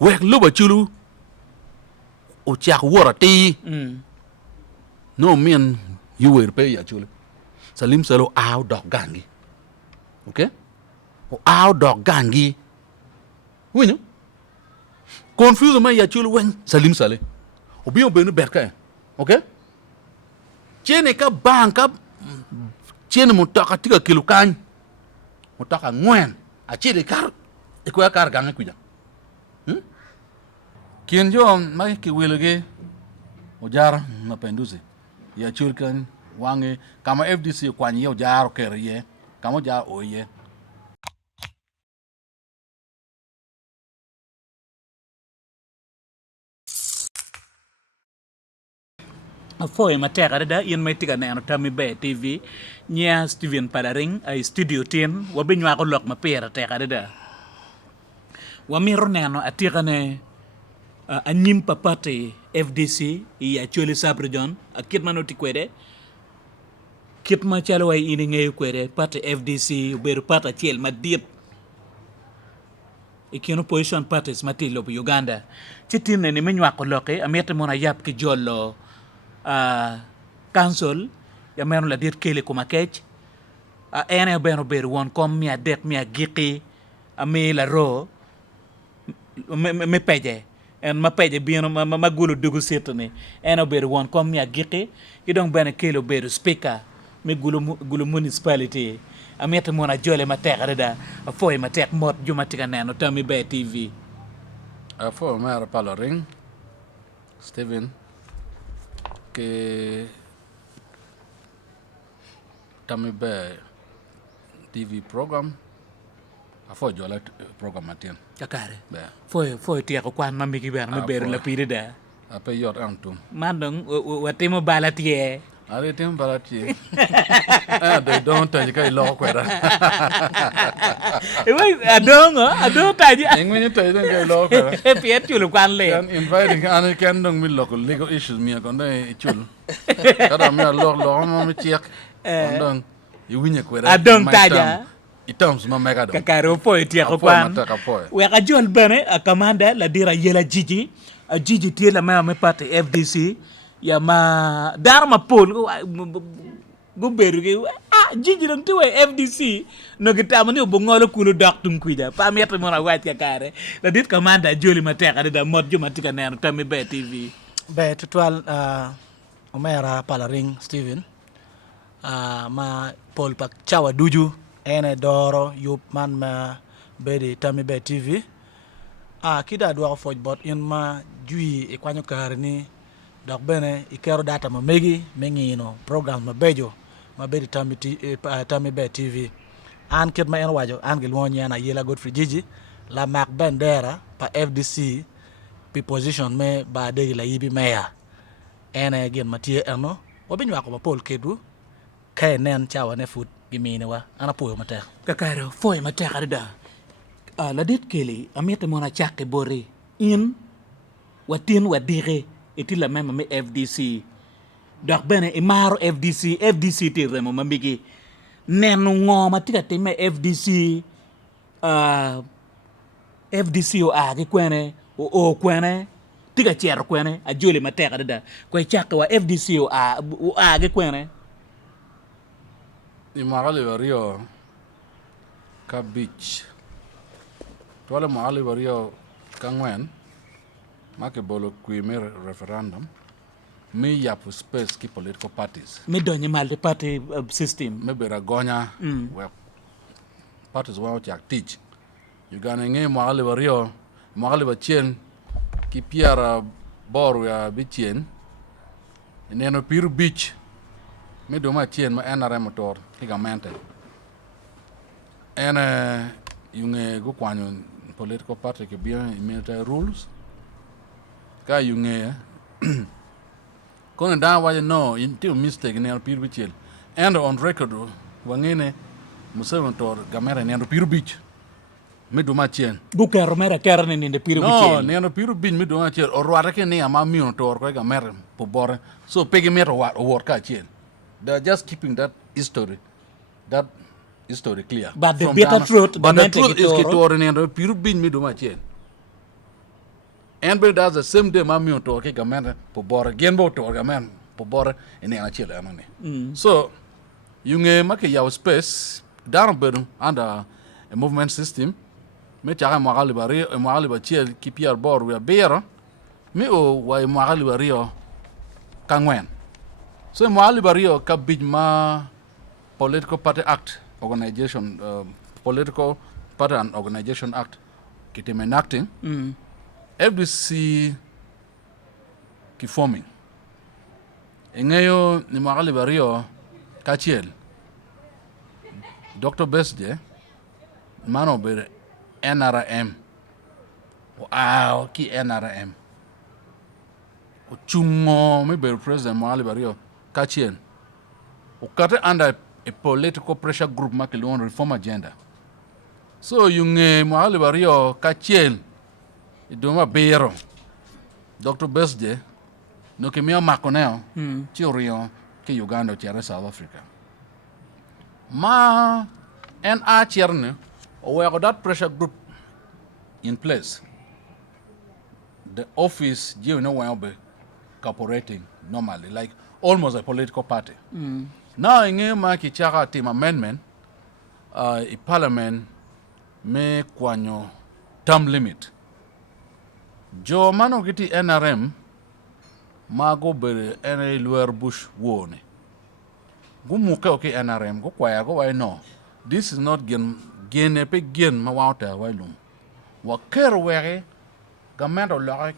wek luba chulu o chak wora ti no men you were pay Acholi Salim salo aw dog gangi okay o aw dog gangi winyo confuse ma Acholi wen Salim Saleh o bi o benu berka okay chene ka banka chene mo taka tika kilo kan mo taka ngwen a chede kar e ko kar gangi kuja kien jo ma kiwilo ge o jar Mapenduzi ya Acholi kan wange kama FDC kwani yo jar ker ye kama jar o ye foi matera da yen may tiga neno Tammy Bay TV nya Steven Padaring ay studio tin wa binywa ko lok mapera teka da wa miro neno atira ne anyim papate FDC ya Acholi Sabrejon akit manoti kwede kit ma chalo way ini ngay kwede pate FDC beru pata chiel madip ikino position parties matilo bu Uganda chitin ne minywa ko loke amete mona yap ki jollo council ya meron la dir kele Komakech ene beno ber won kom mia dek mia giki ame la ro me peje en ma peje bieno ma gulu dugu setne ene ber won kom mia giki idong bene kele ber speaker me gulu municipality amete mona jole ma tek reda foy ma tek mot juma tika neno Tammy Bay TV for Mayor Palaring Steven ke Tammy Bay TV program afo jola program matien kakare foy tia ko kwan mamiki ber me ber la pide da ape yot antum mandong watimo balatie are tem balatie they don't tell you lo kwera adong taji engwe tay den lo kwera piet chulu kwan le can invite an can dong mi local legal issues mi ko ndey chul kada mi lo mo mi chiek ndong yiwinye kwera adong taja itams ma mega do kakaro foy tia ko kwan we ka jol bene akamanda la dira yela jiji jiji tie la me pate FDC ya ma darma pol go beru ge jiji dang tuwe FDC no gitama ni bo ngolo kulu doktum kuida pa meta mo na wat ka kare la dit kamanda joli ma teka da mod juma tika neno Tammy Bay TV be tutwal omera Palaring Steven ma pol pak chawa duju ene doro yup man ma bedi Tammy Bay TV kida dwa foj bot in ma jui e kwanyo kare ni dok bene ikero data ma megi mengino program ma bejo ma bedi Tammy Bay TV an ket ma en wajo an gel won yana yela Godfrey Jiji la mak bendera pa FDC pi position me ba de la yibi meya ene gen matie eno obinywa ko pol kedu kay nen chawa ne fut gimine wa ana poyo mate kakaro foy ma teka da la dit kele amete mona chakke bore in watin wadire itila mema me FDC dok bene imaro FDC te remo mambigi nenu ngoma tika te me FDC o agi kwene o kwene tika cher kwene a jole mateka da ko chaka wa FDC o agi kwene imagali wario ka beach tole magali wario ka ngwen make bolo kwime referendum mi yap space ki political parties mi donye multi party system me bera gonya we parties wa chak teach you gonna nge magali wario magali wa chen ki piara boru ya bichen neno piru beach me do ma chen ma NRM motor higamente ene yunge go kwanyo political party ke bien military rules ka yunge kono da waje no into mistake ne piru bichel and on record wangene museven tor gamera ne piru bich me do ma chen buka romera karne ni de piru bichel no ne piru bin me do ma chen o rware ke ne ama mi tor ko gamera po bore so pege mero wor ka chen they're just keeping that history clear but the bitter truth but the truth is ke tor ne piru bin me do ma chen and be that's the same day mami to ke gamen po bor gen bo to gamen po bor ene na chile anone so you make your space down bedroom under a movement system me chaka magali bari magali ba chiel ki pier bor we bero me o wa magali bari o kangwen so magali bari o ka bijma political party act organization political party and organization act kitem enacting FDC ki forming engayo ni magali bari o kachiel Dr. Besde mano bere NRM wow ki NRM o chungo me bere president Mwali Bario kachien o kate under a political pressure group makilon reform agenda so yung Mwali Bario kachien idoma bero Dr. Besde no ke mio makoneo chioriyo ke Uganda chere South Africa ma NR cherne or that pressure group in place, the office, you know, will be cooperating normally, like almost a political party. Now, in a market team amendment, a parliament may kwanyo term limit. Jo mano giti NRM mago bere ene luer bush wone. Gumuke okay NRM go kwaya go why no. This is not gen epe gen mawata wailum. Waker were government of Lorek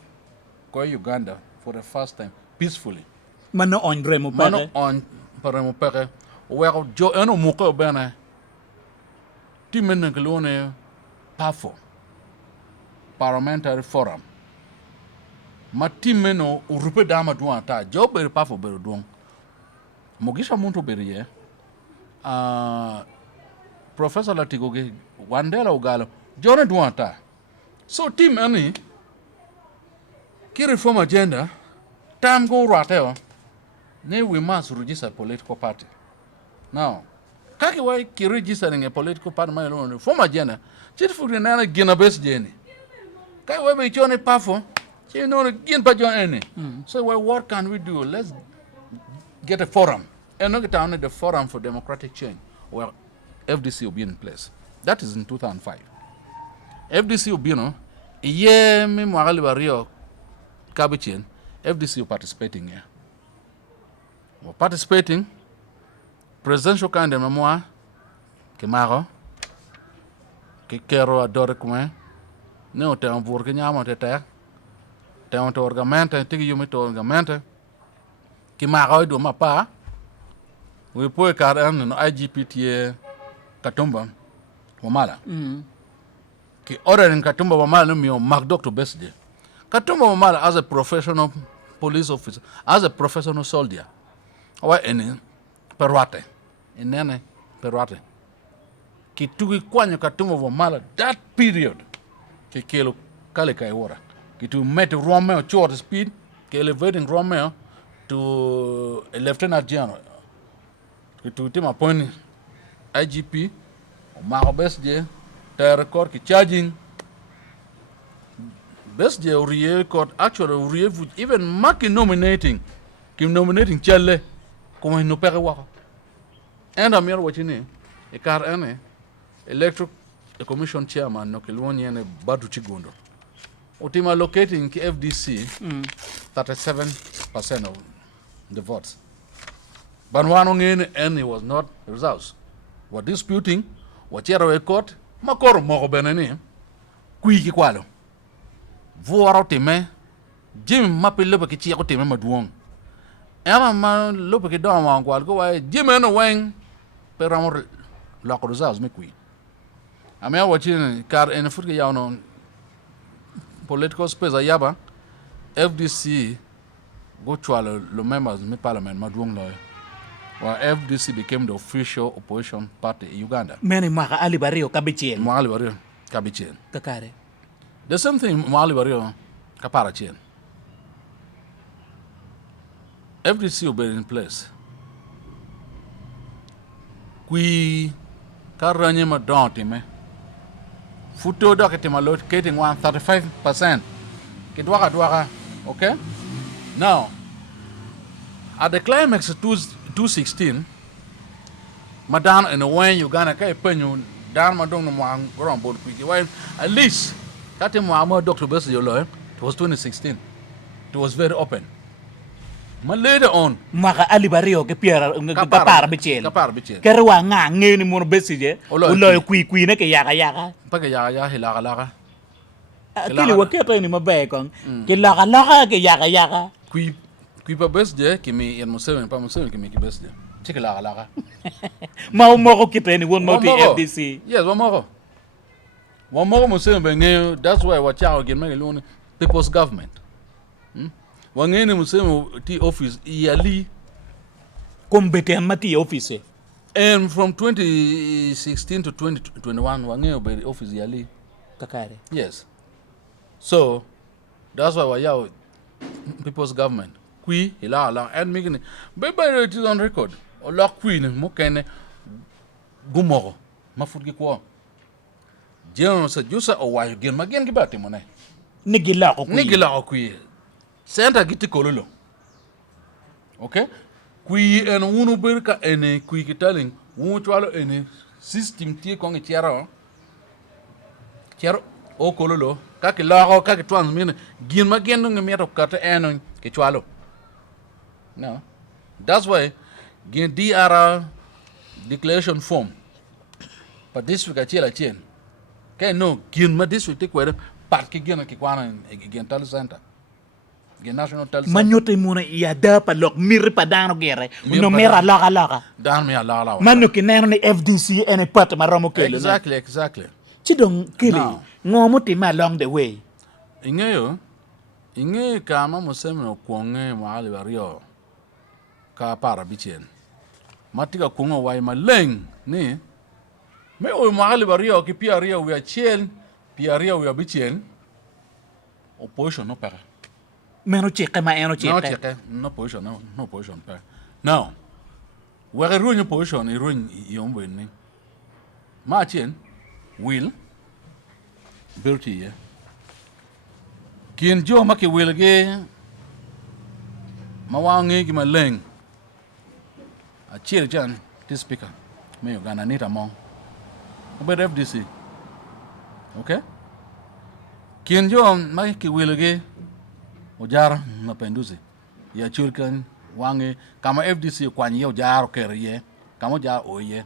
go Uganda for the first time peacefully. Mano on remo Mano on paremo pere where jo eno muko bene timen kelone PAFO parliamentary forum. Ma timeno urupe dama duanta jo bere PAFO bere duong. Mogisha muntu bere ye. Professor Latigoge Wandela Ugalo Jone Duanta. So team any ki reform agenda time go rateo ne we must register a political party. Now kaki why ki registering a political party my own reform agenda chit fu na gina best jeni. Kai we be chone pafo chi no gin pa join any. So what can we do? Let's get a forum. And look down at the Forum for Democratic Change where FDC will be in place. That is in 2005. FDC will be, you know, yeah, me Mwagali Bario Kabichin, FDC will participating here. We're participating, presidential kind of memoir, Kemaro, Kikero Adore Kume, no te amvurke nyama te on to orgamente, tigi yumi to orgamente, Kimaro do mapa, we put a no IGPTA Katumba Wamala. Ki order in Katumba Wamala mi Mark Dr. Besde. Katumba Wamala as a professional police officer, as a professional soldier. Or any perwate. Inene perwate. Ki tugi kwanyo Katumba Wamala that period. Ki kelo kalika iwara. Ki to met Romeo short speed, ki elevating Romeo to a lieutenant general. To team appoint IGP, Maro Besje, the record ki charging Besje Uriye court actually Uriye even marking nominating Chelle come no pere wako. And I'm here watching a car ene electric commission chairman no kilwoni ene badu chigundo. Utima locating ki FDC 37% of the votes. But one and he was not results. Were disputing, whatever court, Makoro Moko Benene, Quiki Qualo. Vuaro Time, Jim Mapi Lopaki Time Maduong. Emma Man Lopaki Dom while go away, Jim and a wang, Peramor Lock results, make we. I mean, watching car in a Fukiano political space, Ayaba, FDC, go to all the members of the parliament, Maduong lawyer. Well, FDC became the official opposition party in Uganda. Many Maka Ali Bario Kabichien. Mwali Bario Kabichien. Kakare. The same thing Mwali Bario Kaparachien. FDC will be in place. We Karanyama Dante me. Futo docket locating 135%. Kidwaka, okay? Now, at the climax of 216, Madan and when Uganda kay penyu down madong no mwang ground board quick. When at least that time Dr. Bessie it was 2016. It was very open. But later on, maka alibario ke piara kapar bichel kapar bichel. kerwa nga ngeni mono besije Oloy uloy kui ne ke yaka Pag ya hilaka. kili waketo ni mabe kong ke laka ke yaka Kui pa besde kimi yan museven pa museven kimi ki besde. Chike laka. ma moko kite ni won multi FDC Yes, one more. One more museven bengi. That's why what ya again make alone people's government. Wangeni museven ti office yearly. kombete mati office And from 2016 to 2021, Wangeo by the office yearly. kakare Yes. So that's why we are people's government. Kui ila and making it is on record. Ola queen mo kene gumoro mafutgi kwa. Jeno sa jusa o wa gen magen gibati mo ne. nigila ko Nigila o kui. Senta giti kololo. Okay? Kui en unu berka ene kui kitaling unu chwalo ene system tie kongi tiara. Tiara o kololo kaki lago kaki transmit gin magen ngi meto kata eno ke chwalo. No. That's why gin DR declaration form. But this week achela chen. Kay no gin ma this week te kwere part ki gin ki kwana gin tal center. Gin national tal center. manyote muna ya da pa lok mir pa dano gere Mir no pa mera dano. laka Dan me ala. manu ki neno ni FDC ene pat maromo kele Exactly. chidong kili No. ngomo ti ma along the way Inge kama museme kuonge mahali wario ka para bichen. Matika kungo wai maleng ni me o mahali wario ki pia ria we chen pia ria we bichen opposition no para. meno cheke ma eno No cheke cheke no position pa. Now where run position I run yombo ni. Ma chen will Bertie, yeah. Kien jo maki wilge mawangi ki maleng. A chill jan this speaker. Me Uganda need among. About FDC. Okay? Kien jo maki wilge ojara Mapenduzi. Ya chulkan wangi kama FDC kwanyi ojara kere kama ojara oye.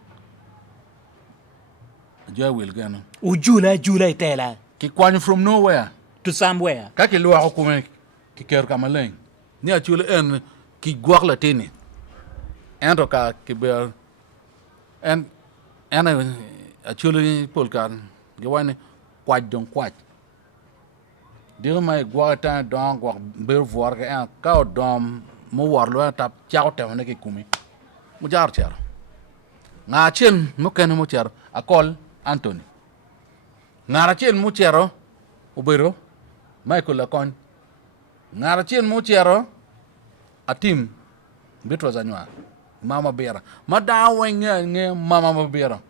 Jo wilge no. ujula itela Ki kwanyi from nowhere. to somewhere Kaki luwa ko kume ki ker kamaleng. Ni achule en ki gwak la tini. Ento ka ki ber en achule polkan gewani kwaj don kwaj. Dire mai gwak ta don gwak ber vuar ka en ka dom mo war lo tap chao te ne ki kumi. Mu jar char. Nga chen mo ken mo char akol Anthony. Ngara chen mo chero ubero Michael Lacon. Ngara chen mo chero a team bitwa zanywa Mama Bera. Madawa nge Mama Bera.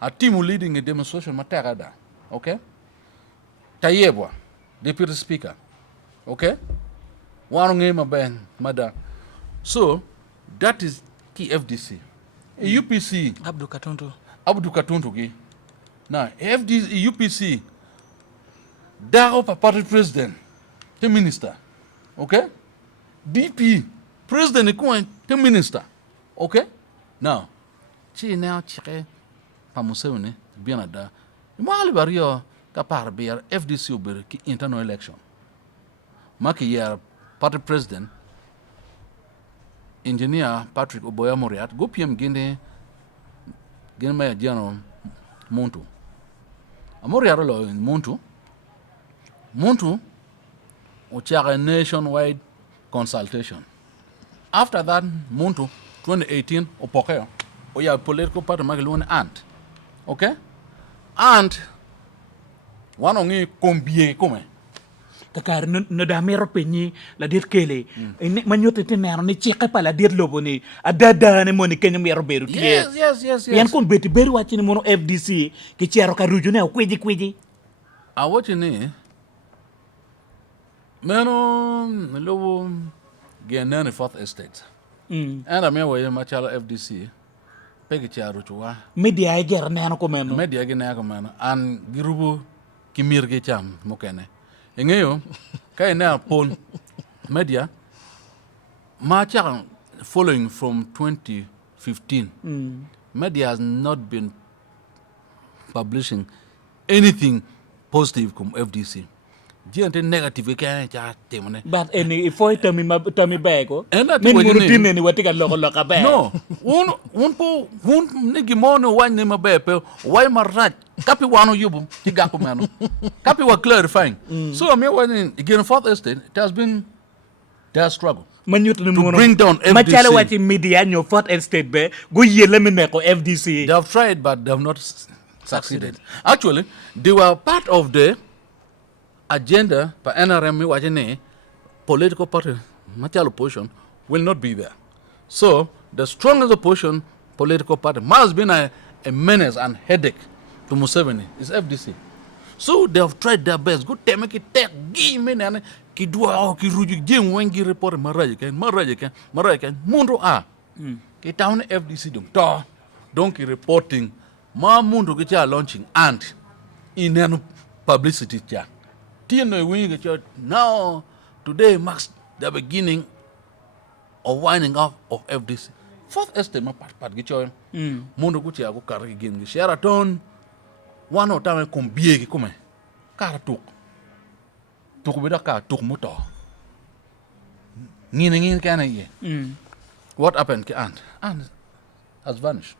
A team leading a demonstration matagada. Okay? Tayebwa, deputy speaker. Okay? One nge maben mada. So that is key FDC. UPC Abdou Katuntu. Abdou Katuntu gi. Now, FDC UPC Daro pa party president, the minister, okay? DP, president ikuwa the minister, okay? Now, chi now chike pa musewne biana da. Mahali bario kapar biar FDC uber ki internal election. Maki year party president, engineer Patrick Oboya Moriat, go PM gine maya jano Muntu. Amoriat lo in Muntu uchara nationwide consultation. After that, Muntu 2018 opokeo oya political party magelone ant. Okay? Ant one ongi kombie come. kakar no da mero penyi la dit kele manyote te nero ni cheke pa la dit lobo ni adada ne moni kenya mero beru tie Yes. yan kon beti beru wachini mono FDC ki chero ka ruju ne kwiji I watch ni Meno lowo genani fourth estate. And I mean we machala FDC. Pegi charu chwa. media ay ger neno ko meno Media gi na ko man an girubu kimir gi cham mokene. Engeyo kay na pon media macha following from 2015. Media has not been publishing anything positive from FDC. Gente negative kaya cha temone. but any foi tami bego And that min way you munu need- tinne ni watiga loka be No, un nigi mono wany ma bepe, why maraj, kapi wano yubu, tigapo mano. Kapi wa clarifying. So I mean when again fourth estate, it has been their struggle. manyut ni mono bring down FDC. machale wati media nyo fourth estate be go yele mi ne ko FDC They have tried, but they have not succeeded. Actually, they were part of the agenda by NRM wajene political party, material opposition will not be there. So the strongest opposition political party must be a menace and headache to Museveni is FDC. So they have tried their best. Good time make it take give me and kidwa o kiruju jing wengi report maraje kan mundo a ki town FDC dum to donc reporting ma mundo ke cha launching and in publicity cha tino wingi cha now today marks the beginning of winding up of FDC fourth estate ma part gi cho mundo ku cha ku kar gi gin gi Sheraton wano tame kom biegi kume kara tuk bida ka tuk muto ngin kana ye what happened ki and has vanished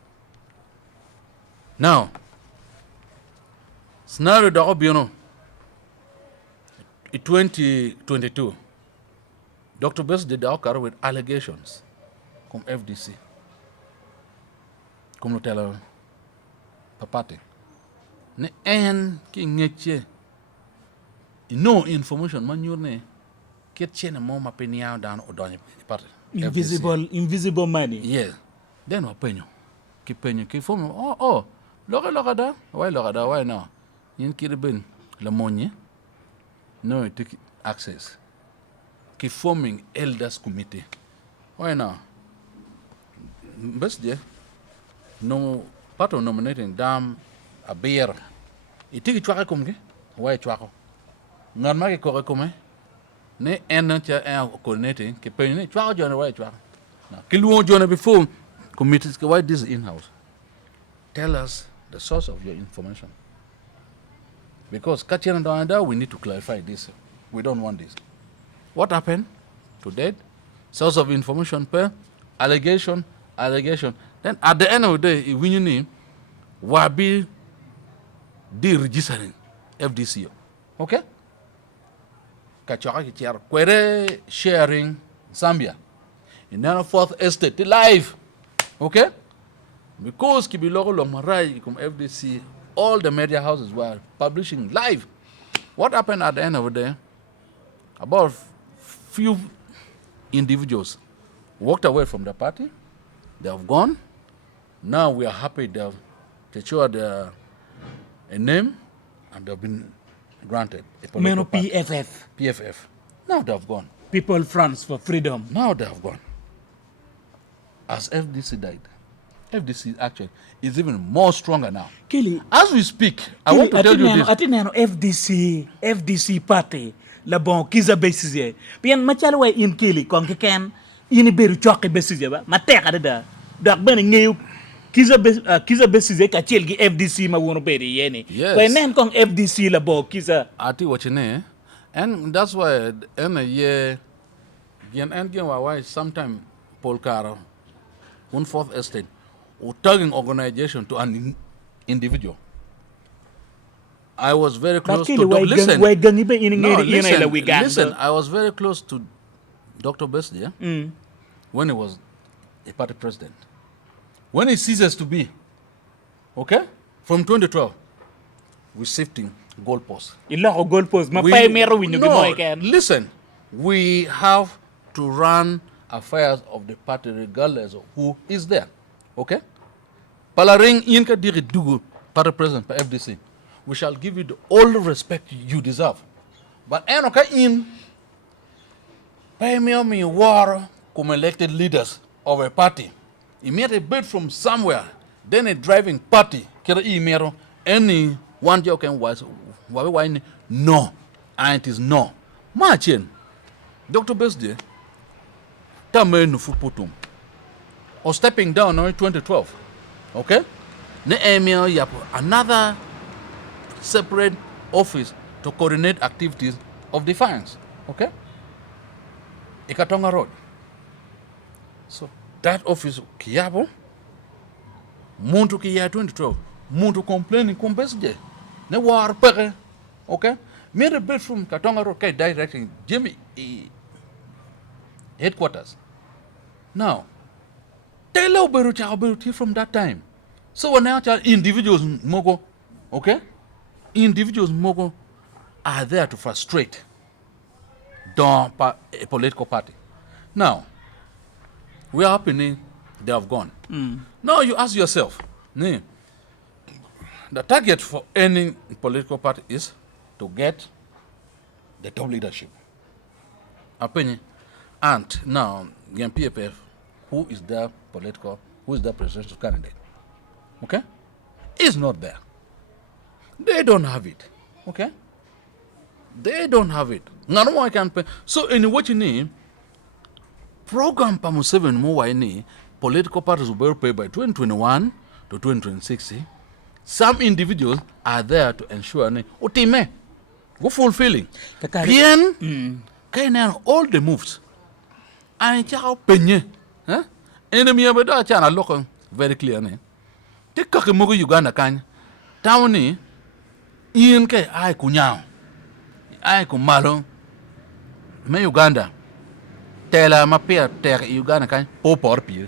now scenario da obiono in 2022 Dr. Best did occur with allegations from FDC comme tela papate ne en ki ngeche no information man yurne ket chene mo mapenia down odonye party invisible money yeah then wapenyo ki form loka da why now yin kiri ben la monye no take access ki forming elders committee why now best je no part of nominating dam a beer itiki chwaka kumge why chwako ngan ma ko ko ne en cha coordinating ke pe ne chwako jona why chwako na kiluo jona before committees why this in house tell us the source of your information because kachena doanda we need to clarify this we don't want this what happened to that source of information per allegation then at the end of the day when you need wabi de-registering FDC. Okay? Kachaka kichara kwere sharing Zambia. In the fourth estate live. Okay? Because kibiloko lomarai from FDC, all the media houses were publishing live. What happened at the end of the day? About few individuals walked away from the party. They have gone. Now we are happy they have secured a name and they've been granted a political meno party. PFF Now they have gone. People France for Freedom Now they have gone. As FDC died, FDC actually is even more stronger now. kili As we speak, I want to tell you this. ati neno FDC party la bon kiza besije bien machal way in kili kon ken ini beru choki besije ba mateka da dak ben ngeyu kiza besije ka chelgi FDC ma wono beri yeni Yes. way nen kon FDC la bon kiza Ati wachine, and that's why in a year, why sometime Polkara, one fourth estate, or tagging organization to an individual. I was very close to listen. way gangi be ini No, ngiri ina la we listen, I was very close to Dr. Besdia when he was a party president. When he ceases to be, okay, from 2012, we're shifting goalposts. illa ko goal post ma pay mero winyo gi moy ken listen, we have to run affairs of the party regardless of who is there, okay? Palaring inka diri dugu party president for FDC. We shall give you all the respect you deserve. But enoka in pay me war come elected leaders of a party. He made a bid from somewhere. Then a driving party. Kira email any one joke and was why no. And it is no. Marchin. Dr. Besde. Tamen fuputum. Or stepping down in 2012. Okay? Ne email yap another separate office to coordinate activities of defiance. Okay? Ikatonga Road. So that office Kiabo, Muntu Kia 2012, Muntu complaining kumbesje. Ne war pere. Okay? Made a bid from Katonga Road directing Jimmy headquarters. Now, tell Berucha from that time. So when now individuals mogo, okay? Individuals mogo are there to frustrate a political party. Now, we are happening, they have gone. Now you ask yourself, the target for any political party is to get the top leadership. Opinion. And now, PFF, who is the presidential candidate? Okay? Is not there. They don't have it. Okay? They don't have it. No one can pay. So in what you need, program pa Museveni more ni political parties will be paid by 2021 to 2026. Some individuals are there to ensure ni utime go fulfilling. Bien kainan all the moves. And chao penye. Enemy abeda chana look very clear ni. Take kakimugu Uganda kan. Tawni ien ke ai kunyao. Ai kumalo. Me Uganda. Tela mapia ter Uganda kan popor pir.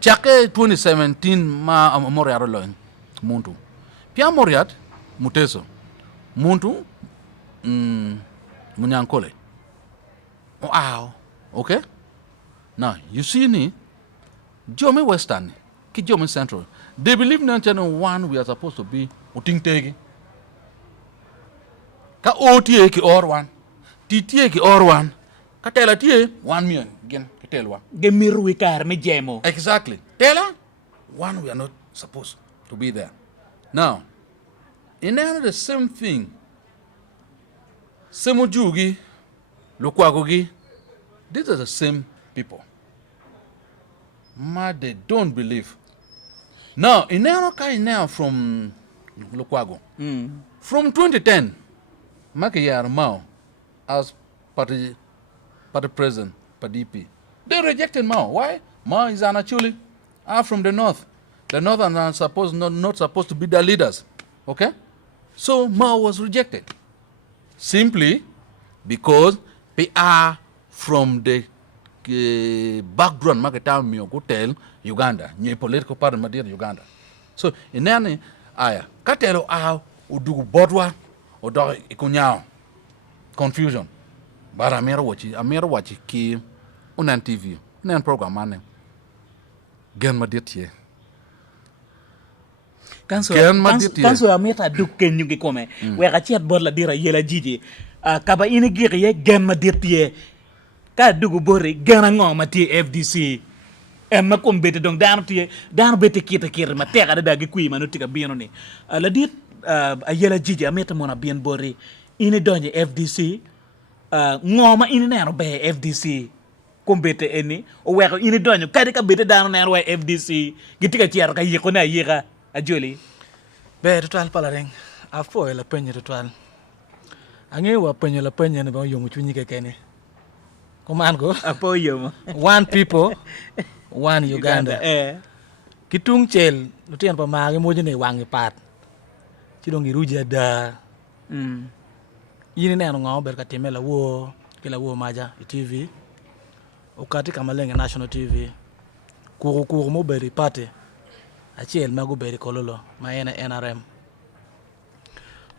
Chake 2017 ma moriaro loin. Muntu. Pia moriat muteso. Muntu munyankole. Wow. Okay? Now, you see ni Jomi Western, ki Jomi Central. They believe na channel 1 we are supposed to be uting tegi. Ka OTA ki or 1. TTA ki or 1. Ka tela tie 1 million again ki telwa. Gemiru wikar me jemo. Exactly. Tela 1 we are not supposed to be there. Now, in the same thing. Semujugi, Lukwagogi, these are the same people. They don't believe. Now, in now from Lukwago, from 2010, Makiyar Mao as party president, PDP, they rejected Mao. Why? Mao is an Acholi, from the north. The northern are not supposed to be their leaders. Okay? So Mao was rejected. Simply because they are from the background Makata Miyoko tell Uganda, nye political party Madir Uganda. So in any aya, katelo udugu bodwa odo ikunyao confusion. But amera wachi ki unan TV, unan program ane. Gen Madir tie. Kanso ameta dukken nyugi kome wega chiat borla dira yela jiji kaba ini giri ye gen ma dirtie ka dugu bori gana ngoma ti FDC emma kom bete donc dan bete kita ma tega da gi kui manu tika bieno ni la dit a yela jiji ameta mona bien bori ini donje FDC ngoma ini nero be FDC kom bete eni o wega ini donje kadi ka bete dan nero wa FDC gitika chiar ka yiko na yika Acholi. Be total palaring. Afo la penye total. Ange wa penye la penye ne ba yomu chunyi kekene. Koman go. Apo yomu. One people, one Uganda. Kitung chel, lutian pa magi moje ne wangi pat. Chidong iruja da. Yini ne anu ngao ber katime la wo, kila wo maja TV. Ukati kamalenge national TV. Kuru mo beri pate. Achiel mago beri kololo ma ena NRM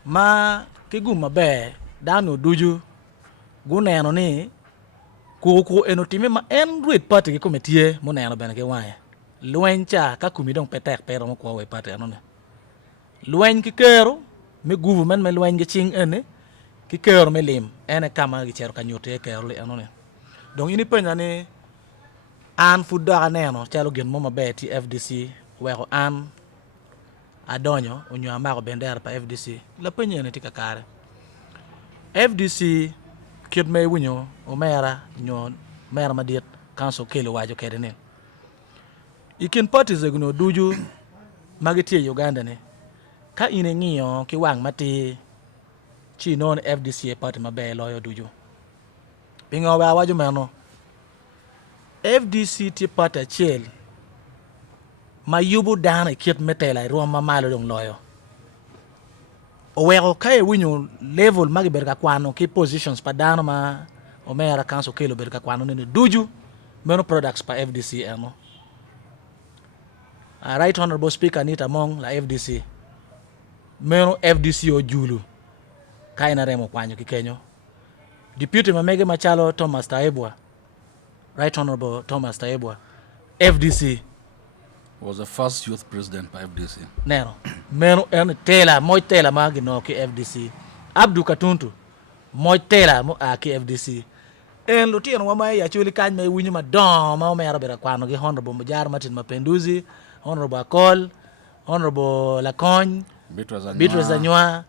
ma kiguma be dano duju guneno ni kuku enotime ma en ruit party ke komitie mo neno bene ke wae luencha ka kumi dong petek pero mo ko we party anone luen ki kero me government me luen ge ching ene ki kero me lim ene kama gi chero kanyote kero le anone donc ini penya ni an fuda neno chalo gen mo mabe ti FDC weko an adonyo onyo amako bendera pa FDC la penya ni tika kare FDC kit me winyo omera nyo mera madiet kanso kele wajo kede ne ikin parties egno duju magitie Uganda ne ka ine ngiyo ki wang mati chi non FDC party mabe loyo duju pingo wa wajo meno FDC ti party chel mayubu dana kit metela roma malo dong loyo oweko kay winyo level magi berka kwano ki positions pa dana ma omera kanso kelo berka kwano ne duju meno products pa FDC eno right honorable speaker nita among la FDC meno FDC o julu kaina remo kwanyo kikenyo deputy mamege machalo Thomas Taebwa right honorable Thomas Taebwa FDC was the first youth president by FDC. Nero meno en tela moy tela magi no ki FDC Abdou Katuntu moy tela mo a ki FDC en lutien wa may Acholi kan may winyu ma don ma may rabira kwano gi honorable Mujar Martin Mapenduzi honorable Akol honorable Lacogne Bitrus Anywa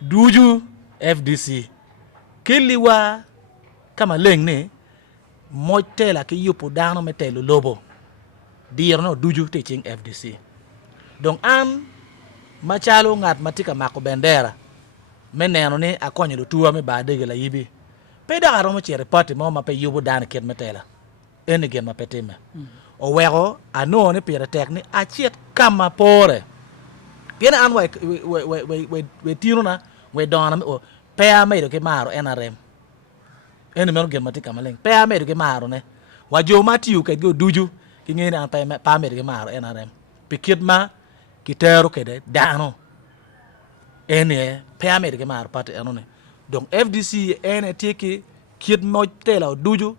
duju FDC kiliwa kama leng ne moy tela ki yupo dano metelo lobo dirno duju teaching FDC donc an machalo ngat matika mako bendera meneno ni akonyo do tuwa me badege la yibi peda aro mo chere party mo mape yubo dana ket metela ene gen mapetime o wego ano ne pira tekni achiet kama pore piena an we tino na we dona o pea me do ke maro NRM ene mero gen matika maleng pea me do ke maro ne wajo matiu ke go duju ki ngene an pa me do ke maro NRM pikit ma kitero kede dano ene pea me do ke maro party eno ne donc FDC ene tiki kit mo tela duju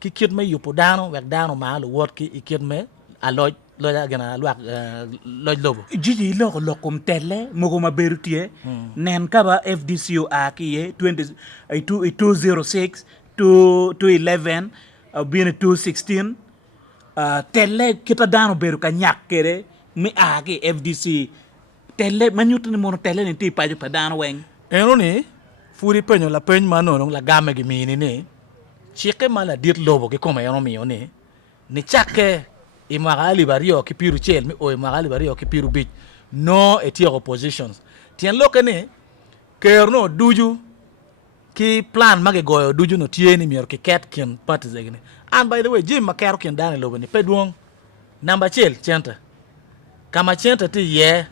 ki kit me yupo dano wek dano ma lo wot ki kit me a loj gana lwak loj lobo jiji loko lokum tele mogo maberutie nen kaba FDC o akiye 206 to 11 bien 216 tele kita dano beru ka nyak kere mi aki FDC tele manyuto ni mono tele ni ti paju pa dano weng eno ni furi penyo la peny mano la game gi mini ne chike mala dit lobo ke koma yono miyo ne ni chake i magali bario ki piru chel mi o i magali bario ki piru bich no eti oppositions tien loke ne kerno duju ki plan mage goyo duju no tieni miyor ki ket kin parties egine and by the way jim makero kin dane lobo ni pedwong namba chel chenta kama chenta ti ye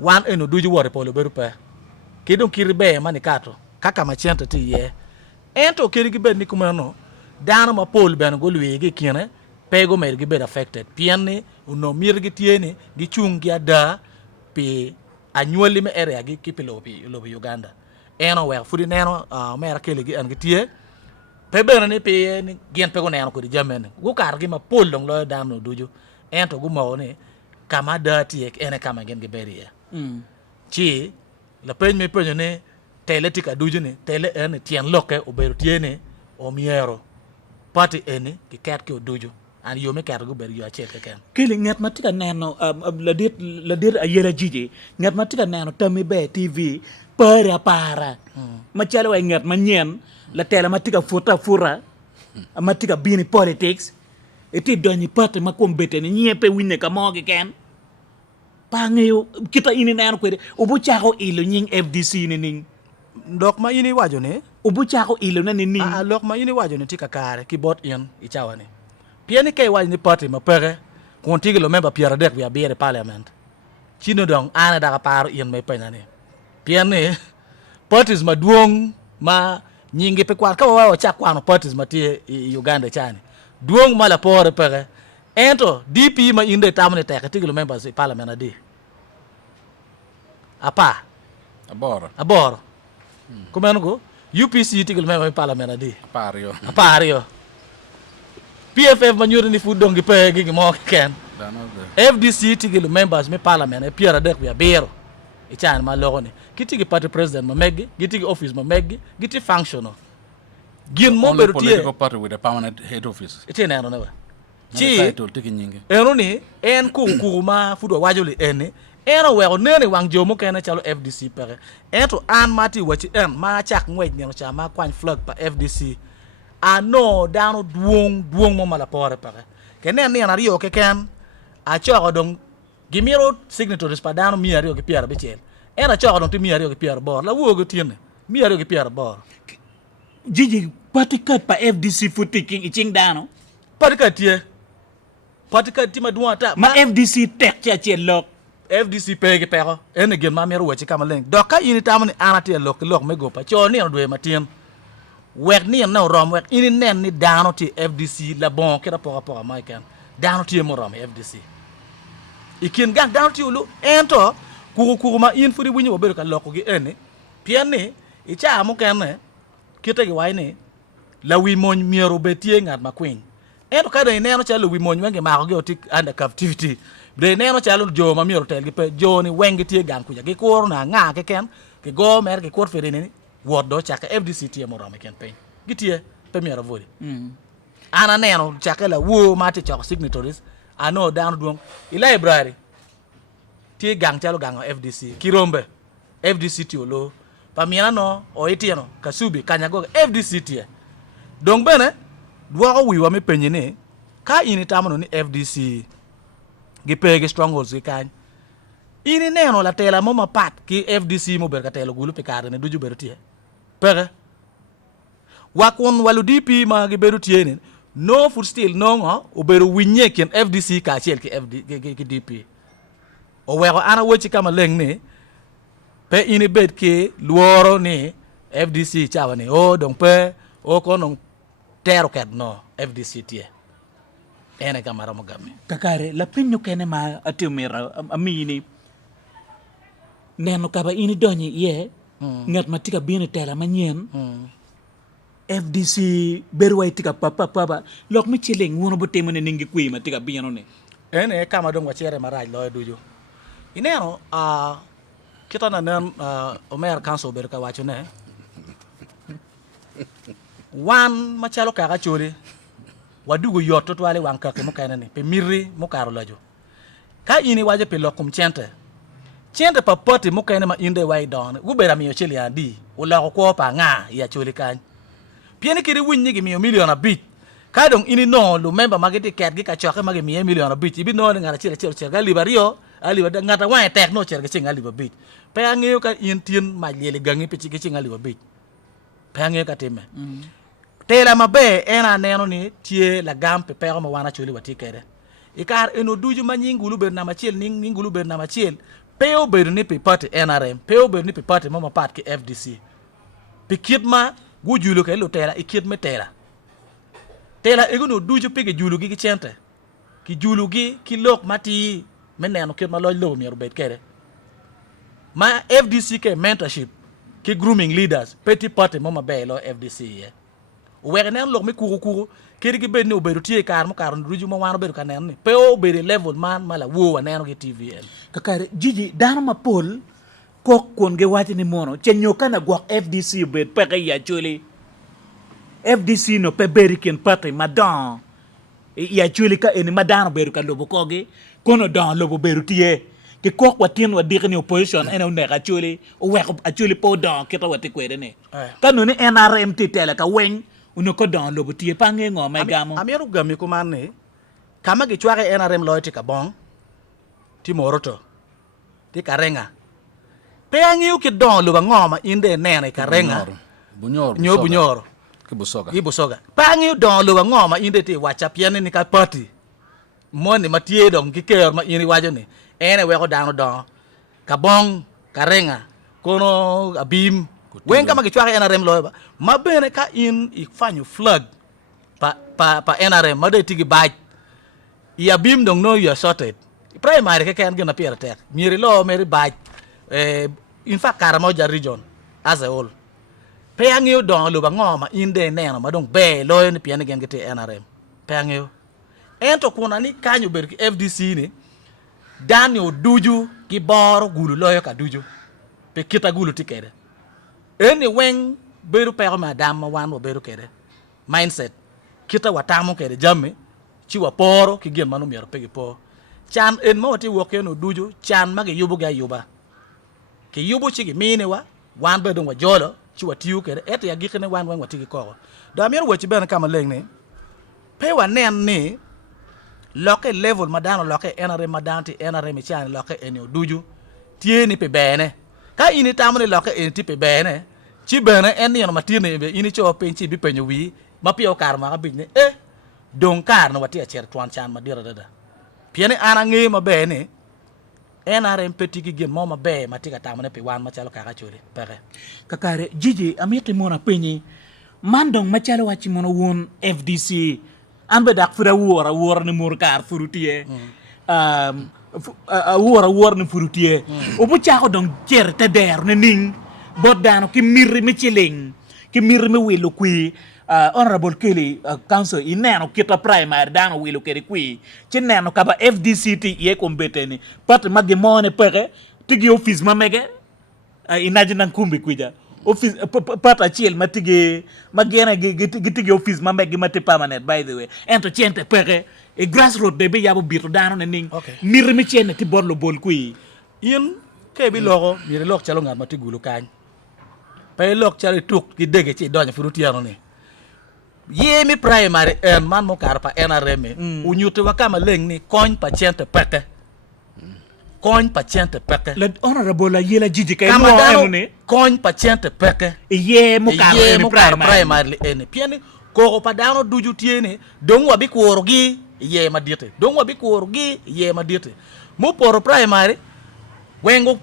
wan eno duju wore polo beru pe kidon kiribe mani kato kaka machenta ti ye ento kirigi bed ni kumano dano ma pol ben go luigi kine pego mer gi bed affected pienne uno mirgi tiene gi chungi ada pi anyuoli me area gi kipilopi lobi Uganda eno wer fudi neno mera kele gi an gi tie pe bena ni pe ni gen pego neno ko di jamen go kar gi ma pol dong lo dano duju ento go mo ne kama dati ene kama gen gi berie chi la peny me penyo ne tele tika duju ne tele ene tien loke oberu tiene o miero party ene ki ket ki duju an yo me ket go ber yo achet ke ken kili ngat matika neno la dir ayela jiji ngat matika neno tami be TV para machalo wa ngat manyen la tele matika futa fura matika bini politics eti doni party makombete ni nyepe winne ka mogi ken pangeyo kita ini neno kwede obu chako ilo nying FDC ni ning ndok ma ini wajo ne obu chako ilo na ni ning lok ma ini wajo ne tika kare ki bot yen ichawane pieni kay wajo ni party ma pere kontigi lo member piara dek via biere parliament chino dong ana daga paro yen me penya ne pieni parties ma duong ma nyingi pe kwa ka wa cha kwano parties ma ti Uganda chani duong mala pore pere ento DP ma inde tamne tek tigilo members parliament adi apa abor kumeno go UPC tigilo members parliament adi apario PFF manyuri ni food dongi pe gi mo ken FDC tigilo members me parliament e piara dek ya bero e chan ma logo ne kitigi party president ma meggi gitigi office ma meggi giti functional gin mo Only beru tie political party with a permanent head office. ite neno never Chi title taking nyinge. eno ni en ku ma fudo wajuli ene eno wero nene wang jomo kene chalo FDC pere eto an mati wachi en ma chak ngwej neno cha ma kwany flag pa FDC ano dano duong mo mala pore pere kene ni na rio ke ken a choko dong gimiro signatories pa dano mi ario ke piara bechel ena choko dong ti mi ario ke piara bor la wuogo tiene mi ario ke piara bor Gigi party kat pa FDC futiking iching dano. patika ti madua ta Ma FDC tek cha lok. FDC pege pero ene gen ma mero weche kama leng doka ini tamani anati lok me go pa cho ni dwe matien wek ni na rom wek ini nen ni dano ti FDC la bon kera pora mai kan dano ti mo rom FDC ikin gang dano ti ulu ento kuru ma in fudi bunyi obedo ka loko gi ene piane icha mo kan kita gi waine la wi mon miero betie ngat ma queen ento ka de neno cha lu wi mon wenge ma ko otik under captivity de neno cha lu jo ma miero tel gi pe jo ni wenge tie gang ku ja gi kor na nga ke ken ke go mer ke kor fere ni wodo cha ka FDC tie mo rom ken pe gi tie pe miero vodi ana neno cha ka la wo ma ti cha signatories ano down duong i library tie gang cha lu gang FDC kirombe FDC ti olo pamiana no o itieno kasubi kanyago FDC tie donc bene duwa wiwa me penyene ka ini tamano ni FDC gi pege strongholds gi kan ini neno la tela mo mapat ki FDC mo berka telo gulu pekare ne duju berutie pere wakon walu DP ma gi berutie ne no food still no ngo o beru winye ken FDC ka chel ki DP o wero ana wochi kama leng ne pe ini bet ke luoro ni FDC chawane o donc pe o kono tero ket no FDC tie ene kamara mo gamme Kakare la pinyo kene ma atumira amini. Neno kaba ini donyi ye ngat matika bini tela manyen. FDC berwai tika papa lok mi chilling wono bote mene ningi kui matika bino ne. ene kama dong wachere maraj lo dujo ineno kita na nen Omer Council berka wacho ne wan machalo kaka chori wadugo yotto to wale wan kake mo kanane pe mirri mo karo lajo ka ini waje pe lokum chente pa poti mo kane ma inde wai don gubera mi ocheli andi ula ko pa nga ya choli kan pieni kiri winni gi mi million a bit ka dong ini no lu member mageti ket gi ka choke magi mi million a bit ibi no ngara chile ga libario ali wada ngata wa tek no cherga chinga liba bit pe angeo ka intien ma lele gangi pe chigi chinga liba bit pe angeo ka time tela mabe ena neno ni tie la gampe pe ma wana choli wati kede ikar eno duju manyingulu ber na machel ningulu ber na machel pe o ber ni pe party NRM pe o ber ni pe party mama part ki FDC pe kitma gujulo ke lo tela ikitme tela ego duju pe ke julu gi chente ki julu gi ki lok mati meneno ke ma lo mi robet kede ma FDC ke mentorship ki grooming leaders petit party mama be lo FDC ye were nen lok mi kuru kiri gi benni o beru tie kar mo kar ruju mo wano beru kanen ni pe o beru level man mala wo neno ki TVL Kakare Gigi dano ma pol kok kon ge wati ni mono chenyo kana gwa FDC bet peke ya chuli FDC no pe beriken pate madan ya chuli ka eni madano beru ka lobo koge kono dan lobo beru tie ke kok watin wa dikni opposition ene ne ka chuli o we a chuli po dan kita wati kwede ne kanu ni NRM titela ka wen uno ko dan lobo tie pange ngo mai gamo amiru gami ko manne kama gi chware NRM loyalty ka bon ti moroto ti karenga pe angiu ki don lo ngoma inde nene karenga bunyoro Ke busoga. ibusoga pa angiu don lo ngoma inde ti wacha piane ni ka party moni matie dong ki ker ma ini wajo ni ene we ko dano don ka bon karenga kono abim wen kama gi chware NRM lo ma bene ka in ifanyu flag pa NRM ma de tigi baj ya bim dong no you are sorted primary ke kan gonna appear there miri lo meri baj in fact Karamoja region as a whole peangio don lo ngoma inde neno ma dong be lo ni pian gen gete NRM peangio ento kuna ni kanyu ber ki FDC ni Daniel duju ki bor gulu lo ka duju pe kita gulu tikede eni wen beru pero madam ma wan wo beru kede mindset kita watamu kede jamme ci wa poro ki gem manu mier pegi po chan en mo ti woke no duju chan mage yubu ga yuba ki yubu ci gi mine wa wan be don wa jolo ci wa tiu kede et ya gi kene wan wa tigi ko do mier wo ci ben kama leng ni pe wa nen ni loke level madano loke enare madanti enare mi chan loke enyo duju tieni pe bene ka ini tamani loke en ti pe bene ci bene en ni no matine be ini cho penchi bi penyo wi ma pio kar ma bi ne don kar no wati a cher twan chan ma dira dada piene ana ngi ma be ni enare peti gi gem mo ma be ma tika tamane pe wan ma chalo ka choli pere kakare jiji amiti mona penyi mandong ma chalo wachi mono won FDC ambe dak fura wora ni mur kar furutie wora ni furutie obu chako dong cher te der ne ning bodano ki mirri mi chilling ki mirri mi wilo qui honorable Kelly council ineno kita primary dano wilo kere qui chineno kaba FDCT ye kombeteni pat magemone pere tigi office mamege inaji nan kumbi kuja office pata chiel matige magena gitigi office mamege mate permanent by the way ento chente pere e grassroots de be yabo bito dano ne ning mirri mi chene ti borlo bol kui yin ke bi logo mi lok chalo ngat matigulu kany pe lok chalo tuk gi dege ci donya frutiano ni yemi primary en man mo karpa NRM unyuti wakama leng ni koñ patiente peke koñ patiente peke le honorable la yela jiji kay mo emune koñ patiente peke ye mo karpa primary en pieni ko padano duju tiene don wabi ko orgi ye madite don wabi ko orgi ye madite mo por primary wengo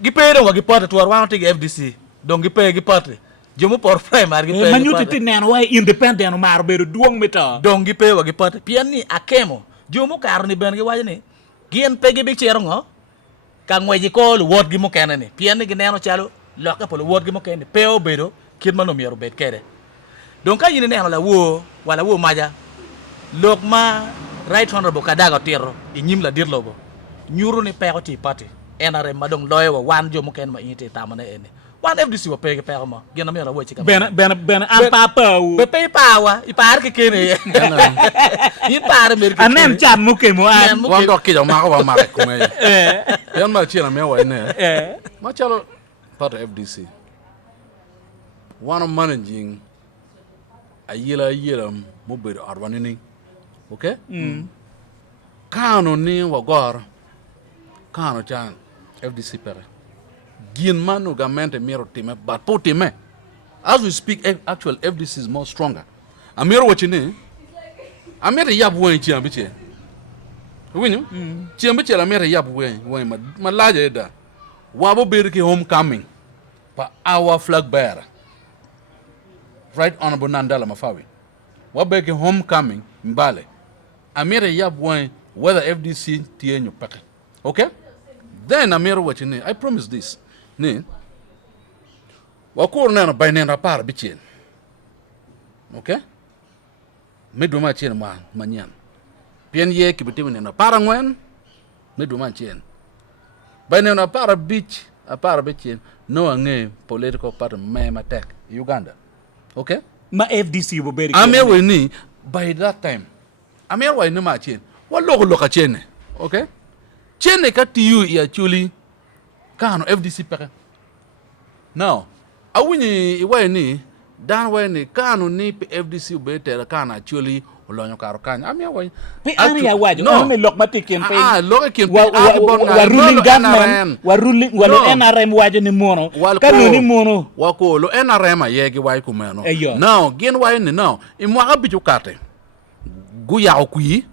gipere wagi porte to warwanti FDC don gipere giporte jomu por primary gi pe manyuti tineno way independent mar beru duong meta dongi pe wagi pat piani akemo jomu karni ben gi wajni gien pegi bi cherongo ka ngweji ko lu wot gi mo kenani piani gi neno chalo loka polo wot gi mo kenani peo bedo kid mano miero bet kede donc ka yini neno la wo wala wo maja lok ma right honorable kadaga tiro inyim la dirlobo nyuru ni pego ti party NRM madong loyo wan jomu ken ma ite tamane ene wan FDC wa pege pege ma gena me la wo ci kam ben an papa be pe pawa i par ke kene i par mer ke anem chan mo ke mo an wan dok ki ma ko wa ma ko me yan ma chi na me wa ne ma chalo part FDC wan managing a yela mo be arwani ni okay kano ni wa gor kano chan FDC pere gin manu gamente miro time but po time as we speak actual FDC is more stronger amiro wachine amiro yab wen chi ambiche winyu chi ambiche la amiro yab wen ma laje da wabo berki homecoming pa our flag bearer right honorable Nandala Mafawi wabeki homecoming mbale amiro yab wen whether FDC tienyo peke okay then amiro wachine I promise this ni wakur na bay nena par bi cien okay me do ma cien ma manyan pien ye ki bitim nena para ngwen me do ma cien bay nena para beach a para bi cien no ange political party me matek Uganda okay ma FDC bo beri ame we ni by that time ame we ni ma cien wa loka cien okay cien ka tiu ya chuli kano FDC peke now awuni iwe ni dan we ni kano ni FDC betere kana actually olonyo karo kanya amia we pe ani ya wajo no me lok mate campaign lok campaign wa ruling government wa ruling wa NRM wajo ni mono kanu ni mono wa ko lo NRM yegi way ku meno now gen way ni now imwa abiju kate gu yaw kuyi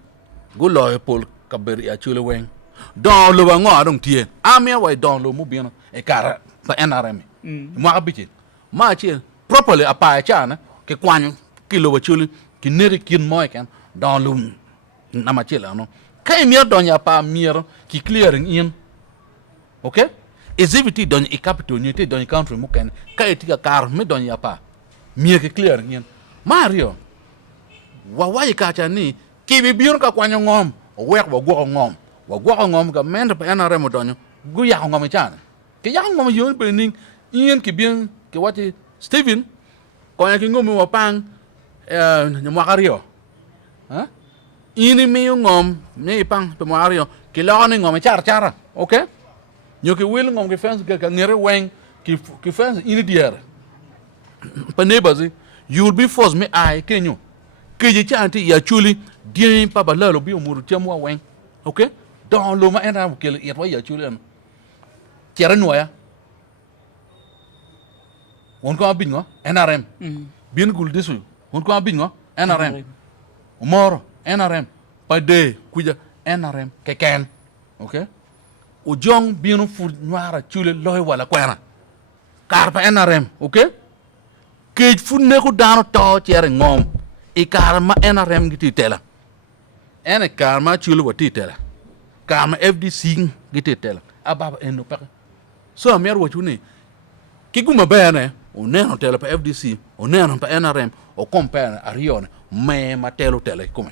gu lo pol kaberi actually wen don lo wa ngo don tie amia way don lo mu bien e kara pa NRM mo abiti ma chi properly apa chana ke kwanyu kilo wa chuli ki neri kin mo kan don lo na ma chela no kai mi don ya pa mier ki clearing in okay exhibit don e capital ni te don country mu kan kai tika kar me don ya pa mier ki clearing in mario wa ka cha ni ki bi biur ka kwanyu ngom wek wa go ngom wa gwa ngom ga men pa NRM donyo gu ya ngom chan ke ya ngom yo be ning yen ki bien ke wati Steven ko ya ki ngom wa pang nyamwakario ha ini mi ngom ne pang to mario ki lo ni ngom chara okay nyo ki wil ngom ki fence ka ngere weng ki fence ini dier pa neighbors you will be forced me I kenyo ke je chanti ya chuli dien pa ba lalo bi umuru tiamwa weng okay don lo ma era ke yet wa ya chuli an chera noya won ko abin ngo NRM bin gul disu won ko abin ngo NRM moro NRM pa de kuja NRM keken okay o jong binu fu nyara chule loy wala kwena kar pa NRM okay ke fu ne ko dano to chere ngom e kar ma NRM giti tela ene kar ma chule wati tela kar ma FDC giti tela ababa eno pa so amer wo chune ki guma bene o neno tela pa FDC o neno pa NRM o compare arione me matelo tele come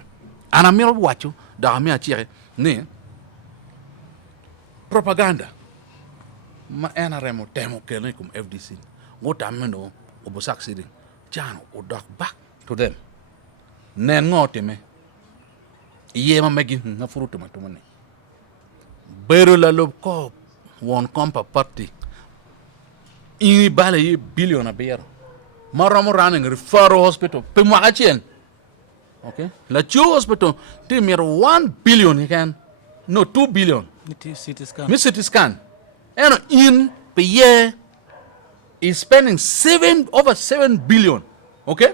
ana miro wacho da mi achere ne propaganda ma NRM o temo kele kum FDC ngota meno o bo succeed chano o dock back to them nen ngote me yema megi na furuto matumane bero la lob ko won kompa party ini bale yi billion a beer maramo running referral hospital pe mo achien okay la chu hospital te mir 1 billion again no 2 billion CT scan and in per year is spending over 7 billion okay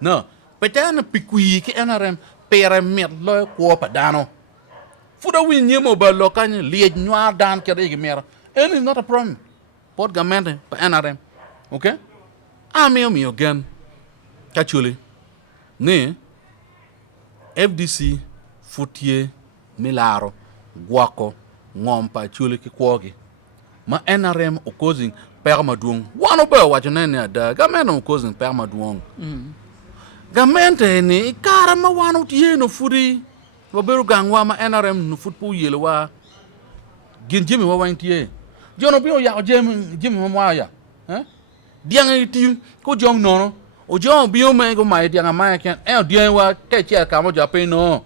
no petana pikui ki NRM pere mer lo ko padano fuda win nyemo ba lo kan liej nyar dan ke de mer and it's not a problem port government pa NRM okay ami again actually ne FDC futier milaro guako ngompa chule ki kwogi ma NRM o causing permaduong wano ba wajane ne da government o causing permaduong government ni karama wano tie no furi waberu gangwa ma NRM no futpu yelewa ginjimi wa wantie jono bi o ya jimi mo ya diang ti ko jong no o jong bi o me ko mai diang ma ken diang wa ke che ka mo ja pe no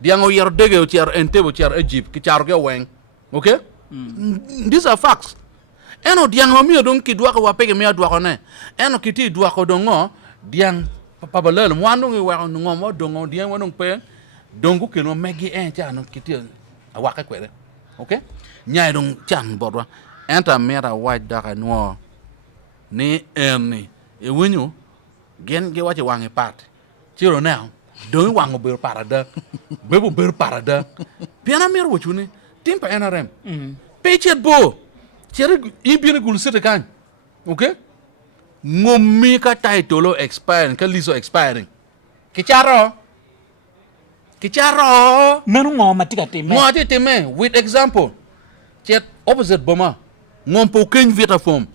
diang o yer dege o cher ente o cher Egypt ki char ge wen okay these are facts eno diang o mi don ki dwa ko wa pe ke mi dwa ko ne eno ki ti dwa ko dongo diang papa balel mo anu ngi wa ngo mo dongo diang wa non pe dongu ke no megi en cha no ki ti wa ka kwere okay nyai dong chan bodwa enta mera white daka no ni eni e wenyu gen ge wache wange pat chiro now do wango ber parada bebo ber parada piana mer wochune timpa NRM pechet bo chere ibine gul sete kan okay ngomi ka title expire ka liso expiring kicharo menu ngoma tika teme with example chet opposite boma ngompo ken vita form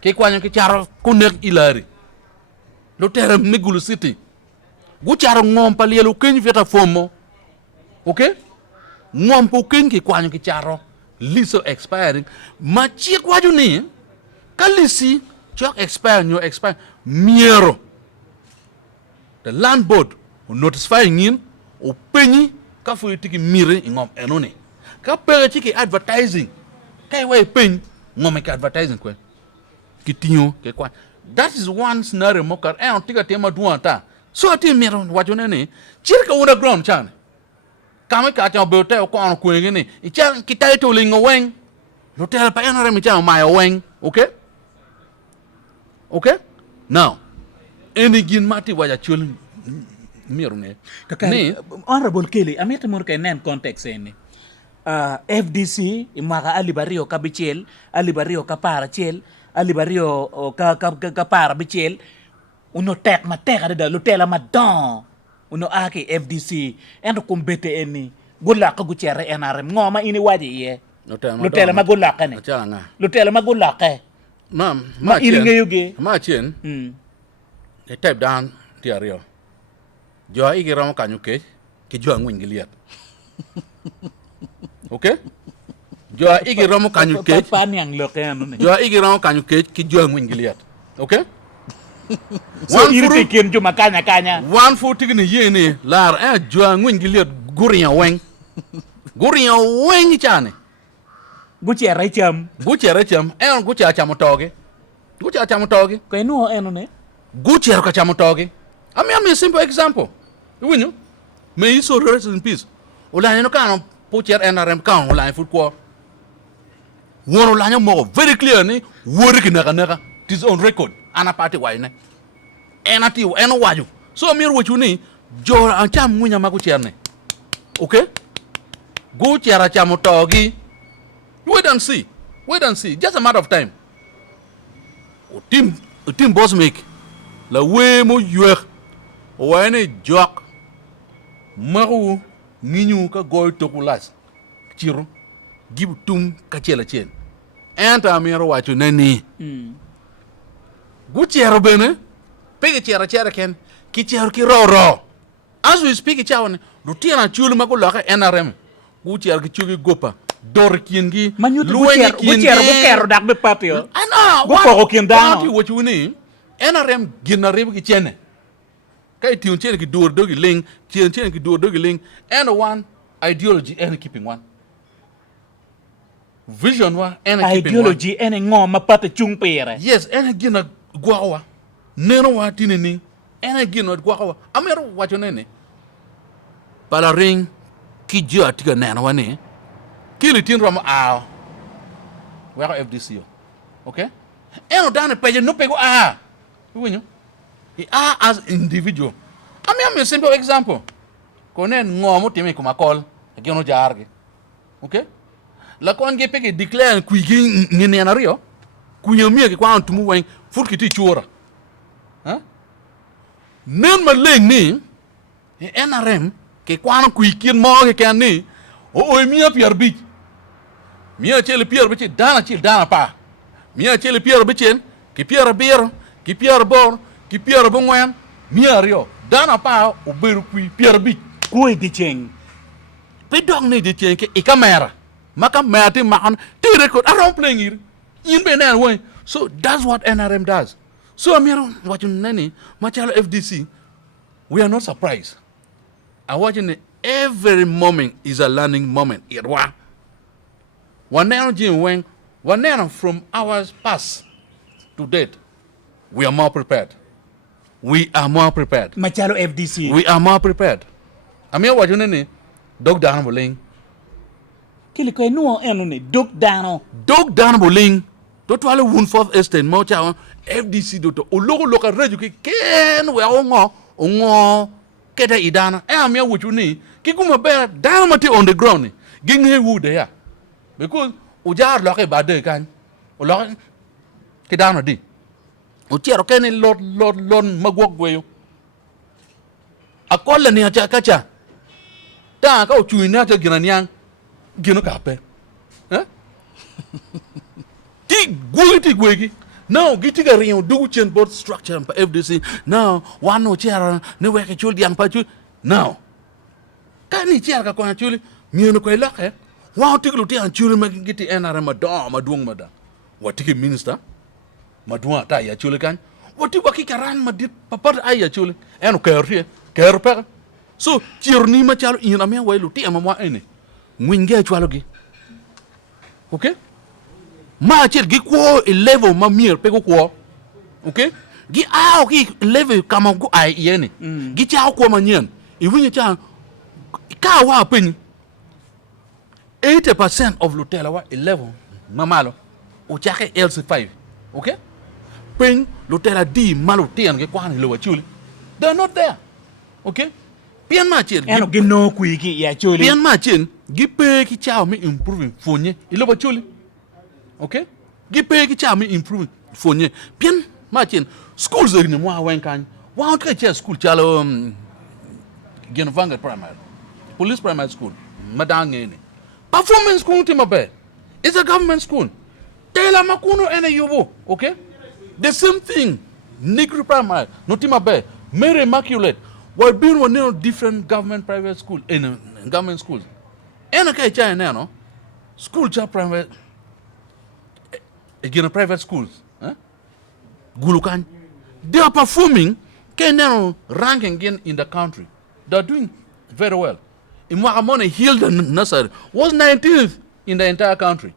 ke kwanyo ke charo kunek ilari lo terem negulu city gu charo ngompa lielo ken vita form okay ngompo ken ke kwanyo ke charo liso expiring ma chi kwaju ni kalisi chok expire nyo expire miero the land board notifying in o penyi ka fu tiki mire ngom enone ka pere chiki advertising kai way pen ngome ka advertising ko kitinyo ke kwa that is one scenario mokar on tika tema duanta so ati mero wajone ne chirka underground chan kama ka ta bote ko on ko ngene I chan kitai to lingo wen hotel pa enore mi chan my wen okay now any gin mati waja chul mero ne kakani honorable Kelly amete mor kay nen context ene FDC imaka alibario kabichel alibario kapara chel alibario kapara bichel uno tek mateka da lutela madan uno ake FDC endo kumbete eni gula ka guchere NRM ngoma ini waji ye lutela magula ka ne lutela magula ka ma ilinge yuge ma chen e type down tiario jo igi ram kanyuke ki jo ngwingiliat okay jo igi ram kanyuke pan yang loke anu ne jo igi ram kanyuke ki jo ngwingiliat okay So irite ken juma kanya. One for taking a yene, lar, Joan Wingiliot, Gurian Wang chane. Guchi racham. Gucci recham, and Gucci chamotogi. Gucci chamotogi. Ko no enone. Gucci chamotogi. I mean, a simple example. You know, may you so rest in peace. Ola no can put your NRM count line foot qua. One line more very clearly, working naga. This on record, and a party wine. And at you, and why you. So, me what you need, Joe and Cham Winamagucherne. Okay? Gucci chamotogi. Wait and see. Just a matter of time. Team boss make. La way mo yuek. Wane jok. Maru ninyu ka goy tokulas. Chiro. Give tum kachela chen. Enta mero wachu nani. Good chair bene. Pege chair ken. Ki chair ki ro. As we speak chawan. Rutina chulu makulaka NRM. Good chair ki chugi gopa. Dor kiengi Gucer dak be patio. Ana go kiendano. What you need NRM gina rebu ki chene kai tiun chene ki dur dogi ling chene ki dur dogi ling and one ideology and keeping one vision wa and keeping ideology and ngom mapate chung pere. yes and gina gwawa neno wa tinini and gina gwawa amero what you nene pala ring ki jo atika nena wane kili tin ram a where FDC okay eno dane page no pego winyo as individual I'm a simple example konen ngomo timi kuma call ageno jarge okay la kon ge pege declare ku gi ngene na rio ku nyamie ki kwa tumu wen fut kiti chura nen ma leng ni NRM ke kwa ku kin mo ke kan ni o mia pier bi mia chele pier bi dana pa mia chele pier bi chen ki pier bier ki pier bor ki pier bongwen mia rio dana pa o beru ku pier bi Koi di cheng. pe dog ni di chen ke ikamera maka mati man ti record around playing here in be na way so that's what NRM does so amiro watching nani machalo FDC we are not surprised and watching every moment is a learning moment irwa one from hours past to date we are more prepared Machalo FDC. we are more prepared amiro watching nani dog down boling Kili ko no enone dok dano. boling to twale wun fourth estate mo cha FDC do to ologo loka reju ki ken we ongo keda idana amia wuchu ni ki kuma be down mati on the ground gi nge wu de ya because ujar lo ke bade kan o lo ki dano di o tiero ken lot magwok gweyo akola ni acha kacha ta ka o chuina cha ginanyang gino kape ti gwegi now giti ga rio do chen board structure pa FDC now one no chair ne weke chul yang pa chul now kani chair ka kona chul mi no ko la he wa tiklu ti an chul ma giti NRM madong mada watiki minister madwa ta ya chul kan wati waki karan madit papat ay ya chul en ker pa so chirni ma chalo ina me wailu ti amwa ene mwinge chwalo gi okay ma chel gi ko level ma mier pe ko okay gi gi level kama go ai yene gi cha ko ma nyen iwunye cha ka wa pen 80% of lutela wa 11 mamalo o cha ke LC5 okay pen lutela di malo tien ge kwa ni lo chuli they're not there okay pian ma chel Eno gino kuiki ya choli. pian ma chen gi pe ki cha mi improving fonye ilo ba chuli okay gi pe ki cha mi improving fonye pian ma chen schools ni mo wen kan wa ka cha school chalo gen vanga primary police primary school madange ni performance school ti mabe it's a government school tela makuno ene yubo okay the same thing negro primary no ti mabe Mary Immaculate we're being one different government private school in government schools and okay China no school cha private again private schools gulukan They are performing ranking again in the country. They're doing very well. Imwakamone Hill Nasser was 19th in the entire country.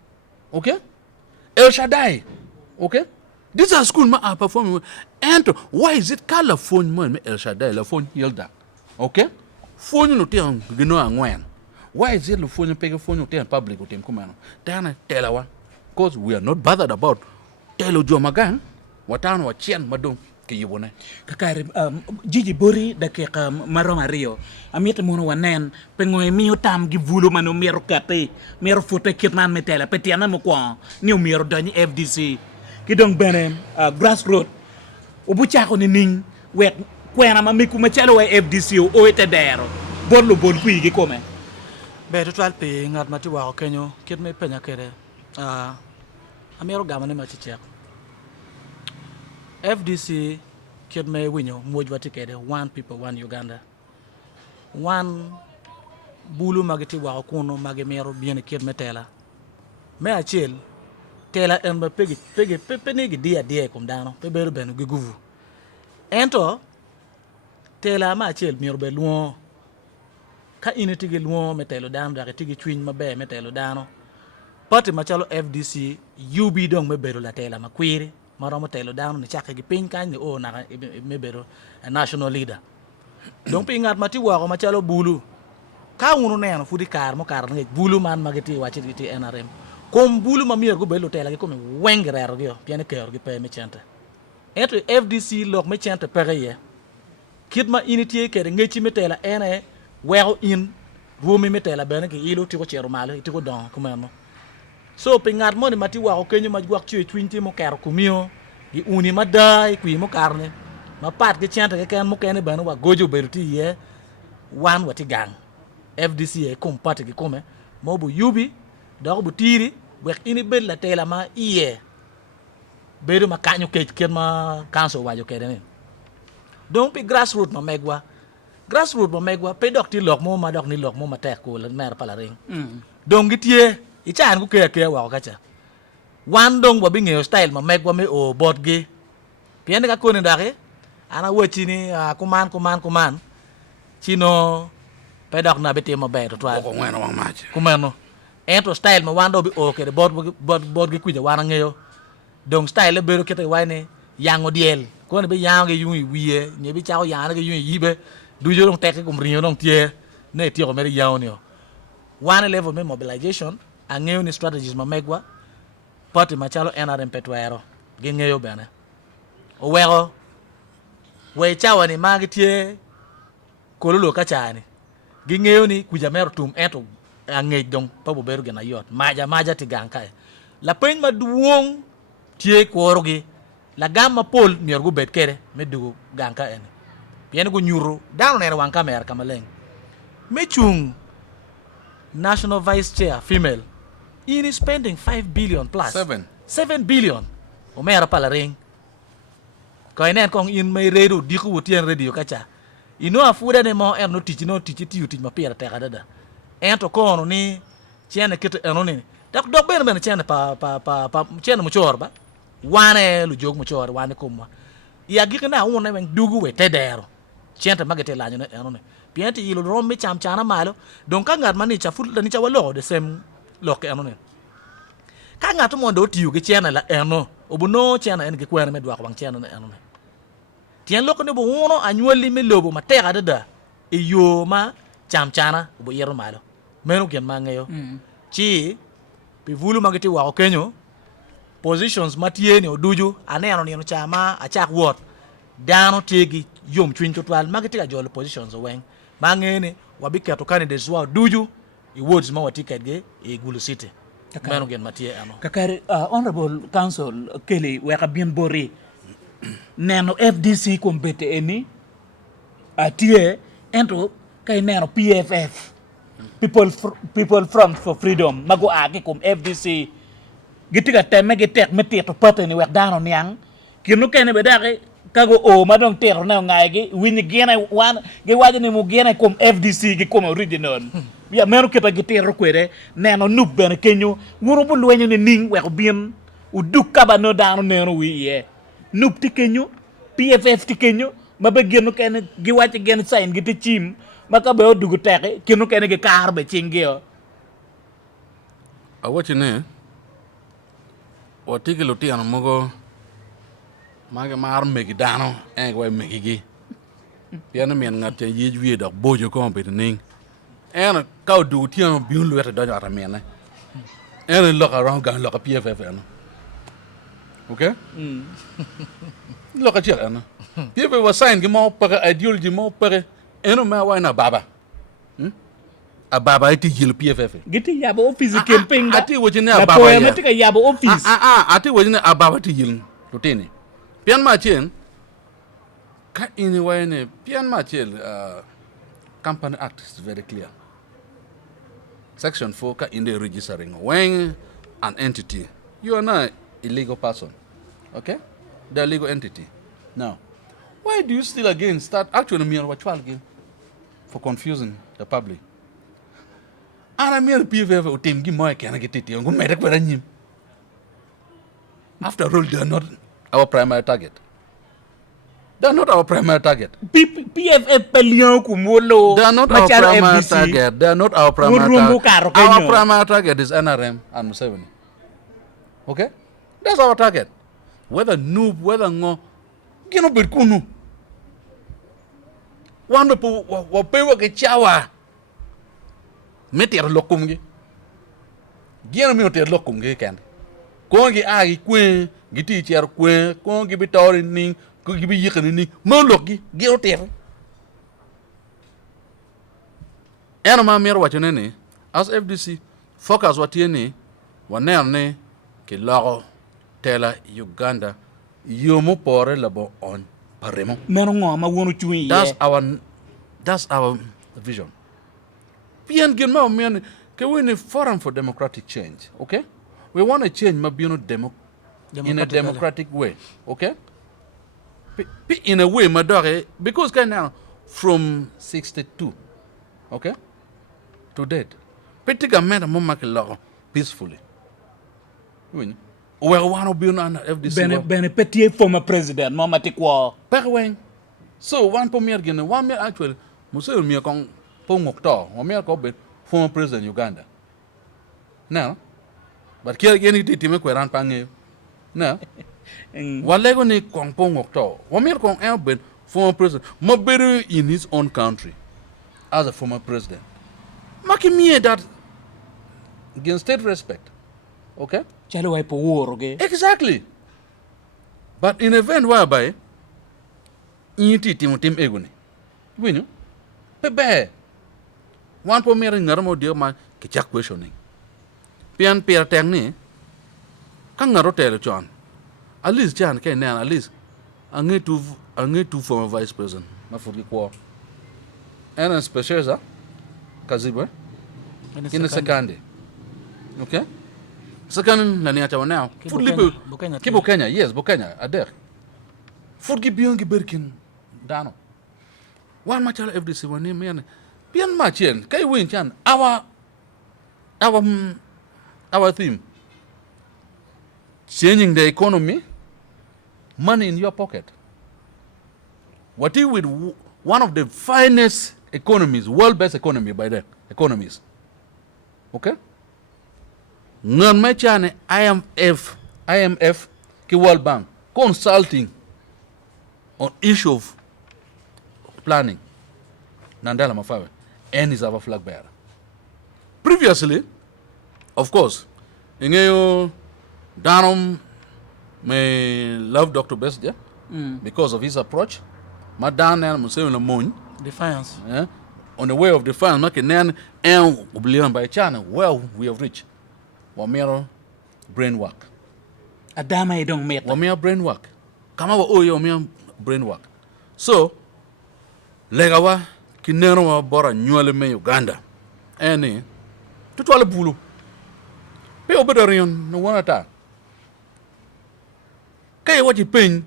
Okay? El Shaddai. Okay? These are schools are performing well. And why is it called phone man El Shaddai, la phone Hilda? Okay? Phone no tiang gino angwen. Why is it the phone pay phone no tiang public o tiang kumano? Tana telawa. Because we are not bothered about telo jomagang. Watan wa chien madum ke yibone. Kakari Gigi Bori da ke maroma Rio. Amita mono wanen pengoy miyo tam gi vulu mano mero kate mero foto kitman metela petiana mo kwa ni mero dani FDC ki dong benem grassroots obucha ko ni ning wet kwena mamiku machalo wa FDC o ete dero borlo bol ku gi kome be to twal pe ngat mati wa kenyo kit me penya kere amero gamane ma chichek FDC kit me winyo mojwa tikede one people one Uganda one bulu magati wa kuno mage mero bien kit me tela me achel tela en ba pegi penegi dia kom dano pe beru benu gugu ento tela ma achel mero be luo ka initi ge luo metelo dano da tigi twin mabe metelo dano pati machalo FDC UB dong me beru la tela makwiri maro metelo dano ni chake gi pin kan ni o na me beru a national leader donc pingat mati wa ko machalo bulu ka unu neno fudi kar mo kar ngi bulu man magati wachi giti NRM kom bulu mamier go belo tela ko wengrer go piane kër gi pe me chante eto FDC lok me chante pareil kit ma unité ke ngi ci metela ene wero in rumi metela ben ke ilo tiko chero malo tiko don kumano so pingat mo ni mati wa ko kenyo ma gwak ci twinti mo kër kumio gi uni madai kui mo karne ma pat ke chante ke kan mo kene ben wa gojo beruti ye wan wati gang FDC e kom pat gi kome mo bu yubi do bu tiri wek ini bel la tela ma iye beru ma kanyo ke ken ma kanso wajo ke den donc pi grassroots ma megwa pe dok ti lok mo ma dok ni lok mo ma tek ko la mer pala ring donc gitie i chan ku ke wa ka cha wan dong wa bi ngeo style ma megwa me o bot gi piende ka ko ni dake ana wochi ni kuman chino pe dok na beti ma be to twa Ko ngwana wang mache. kumano ento style ma wando bi o ke bot gi kuja wana ngeo donc style le bero kete wane yango diel ko ne be yango yumi wiye ne bi chao yana ge yumi yibe du jo dong tek ko mrinyo dong tie ne tie ko meri yawo ne one level me mobilization a ngeo ni strategies ma megwa party ma chalo NRM petwero ge ngeo bene o wero we chawa ni magi tie ko lo ka chani ge ngeo ni kuja mer tum eto angej dong pa bo beru gena yot maja ti gang kai la pen ma duong tie kworogi la gamma pol mier go bet kere me dugo gang ka en bien go nyuro dano ne wan kamera kamaleng me chung national vice chair female in spending 5 billion plus 7 billion o mera pala ring ko enen kong in may redo di ko tien radio kacha ino afuda ne mo no tichi ti ma pera te kada ento kono ni chene kito enoni dak dok ben chene pa chene mo chorba wane lu jog mo chor wane komwa ya gikna wona wen dugu we tedero chente magete la nyone enoni pienti ilo rombe cham chana malo donc ka ngat mani cha fut ni cha walo de sem lok enoni ka ngat mo do tiu ge chene la eno obuno chene en ge kwere me dwa ko bang chene enoni tien lok ne bo wono anywali me lobo ma tera da e yo ma cham chana bo yero malo meno gen mangeyo chi pe vulu magete wa ko kenyo positions matieni oduju aneno ni no chama achak wot dano tegi yom twin to twal magete ga jolo positions wen mangene wabika to candidates wa duju e words ma watiket ge e gulu city meno gen matie ano kakari honorable council kele weka bien bori neno FDC kombete eni atie ento kay neno PFF people front for freedom mago agi kom FDC gitiga teme gitek metito pateni wek dano niang kinu kene bedake kago o madong tero na ngaigi wini gena wan ge wajani mu gena kom FDC gi kom original ya meru kita gitero kwere neno nub ben kenyu wuro bu luenyo ni ning wek bien uduk kaba no dano neno wiye nub ti kenyu PFF ti kenyo ma be genu ken gi wacc gen sign gi te chim ma ka be dugu texe kenu ken gi kar be chingio awachine watiki lutiano mogo mage mar megi dano we megi gi piano mien ngate yej wie dok bojo ko be ning en ka du tiano biun luete do jara mien en look around gan look PFF en okay look at you PFF was sign gi mo pare ideology mo pare eno ma wa na baba a baba iti yil PFF giti yabo office campaign ati wojine a na baba poema ya tika yabo office ati wojine a baba ti yil lutini pian ma chen ka ini wayne pian ma chen company act is very clear section 4 ka in the registering when an entity you are not a legal person okay the legal entity now why do you still again start actually me what again for confusing the public ana mer PFF o tem gi moy ken getiti ngum me rek wara nyim after all they are not our primary target they are not our primary target PFF pelion ku molo they are not our primary target they are not our primary target our primary target is NRM and Museveni okay that's our target whether noob whether ngo gino berkunu wando po wa pewa ke chawa meter lokum gi gino mi meter lokum gi kan ko gi agi kwen gi ti cher kwen ko gi bitori ni ko gi bi yikani ni mo lokki gi oter eno ma mer wachone ni as FDC focus watieni wanerne ke lago tela Uganda yomo pore labo on paremo meno ngo ma wonu chuin that's our vision pian gen ma men ke we need forum for democratic change okay we want to change ma bino in a democratic way okay in a way ma dore because kan now from 62 okay to date petiga mena mo makelo peacefully we want to be on FDC ben petit former president mo mati ko perwen so one premier gen one me actually muso mi kon pongok to o me ko be former president Uganda now but kia geni ti me ko ran pange now walego ni kon pongok to o me kon be former president mo better in his own country as a former president make me that against state respect okay chalo way po woro ge exactly but in event whereby inti tim eguni winu pebe one po mer ngarmo dio ma ke chak questioning pian per tang ni kan ngaro tele chon at least jan ke nan at least ange tu former vice president ma fugi ko and special kaziba in second okay second la ni atawa now food libe kibo Kenya yes Kenya ader food gi bion gi berkin dano one match FDC woni men pian matchen kay win chan our theme changing the economy money in your pocket what you with one of the finest economies world best economy by the economies okay ngan ma chane IMF ki World Bank consulting on issue of planning nandala mafawe and is our flag bearer previously of course ingeyo danom may love Dr. Best because of his approach madan and Museveni moon Defiance. On the way of defiance make nan and oblivion by China well we have reached wamero brain work adama e dong met wamero brain work kama wa oyo wamero brain work so legawa kinero wa bora nyole me Uganda eni tutwala bulu pe obedorion no wonata kay wati pen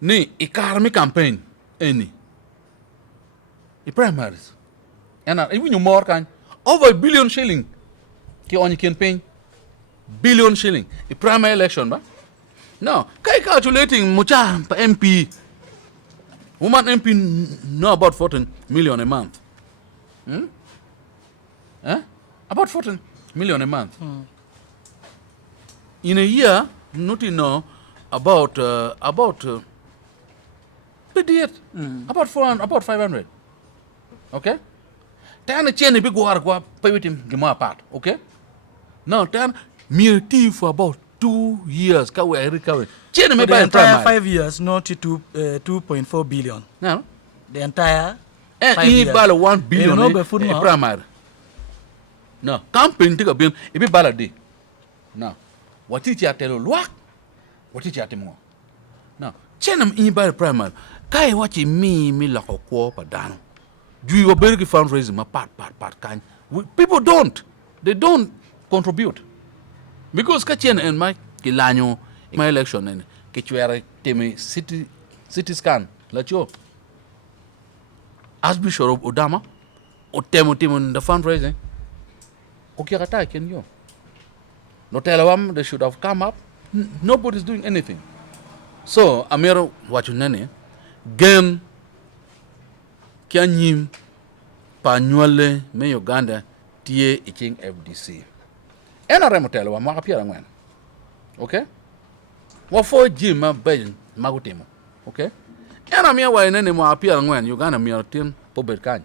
ni ikarmi campaign eni i primaries and even you more kan over $1 billion shilling ki on campaign $1 billion shilling i primary election ba no kay calculating mucha MP Woman MP know about 14 million a month. About 14 million a month. In a year, nothing know about idiot. About 400, about 500. Okay? Then a chain big war go pay with him give more part. Okay? Now then mere tea for about 2 years. Ka we recover. Chain me For the buy entire primary. 5 years, not to 2.4 billion. Now, The entire and 5 he years. buy 1 billion know be food mo? primary. No, campaign take a bill. It be baladi. Now, what is your tell luck? What is your tell now? Chain him in buy primary. Kai what you me like a quarter down. Do you very fundraising my part kind? People don't. They don't contribute. Because Kachin and my Kilanyo, my election and Kichuere Temi city scan, let you. As Bishop Odama, or Temo in the fundraising. Okay, can you? No tell them they should have come up. Nobody's doing anything. So, Amiro, what you name, game. Kanyim Panuale me Uganda tie iking FDC. Ena remotelo wa maka pia ngwen. Okay? Wa fo jima bejin magutimo. Okay? Ena mi wa nene mo apia ngwen Uganda mi tin po berkan.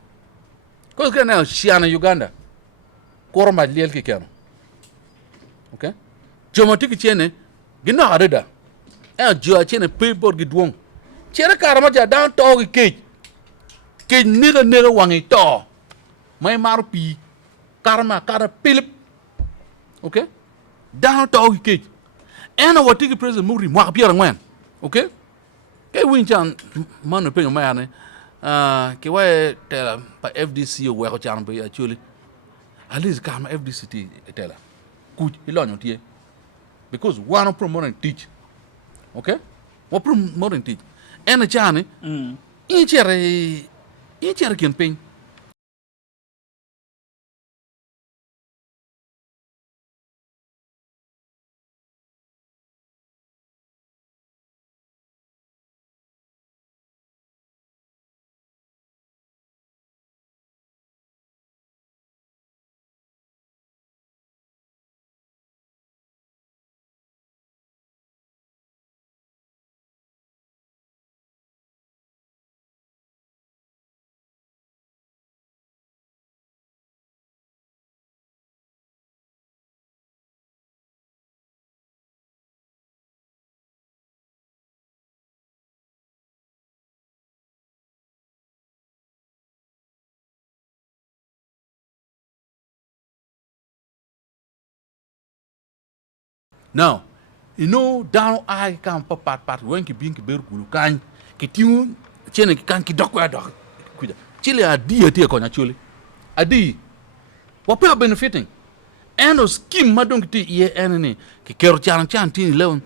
Cause kana shiana Uganda. Korma liel ki keno. Okay? Jomotiki chene gina areda. Jo chene people gidwong. Chere karama ja down to cage. Ke nigga wangi to may marpi karma kara pilip okay down to ke ena watiki president muri mo apia ngwen okay ke winchan manu pe ngane ke wa tela pa FDC o wa ko chan be actually at least karma FDC ti tela ku ilonyo tie because one promote and teach okay what promote and teach ena chane inchere campaign. Now, you know, down I can part when ki bin ki ber gulu kan ki tiu chene ki kan ki dokwa dok. Kuja. Chile a di ati ko nya chule. Adi. What people benefiting? And o scheme madong ti ye enene ki kero chan tin leon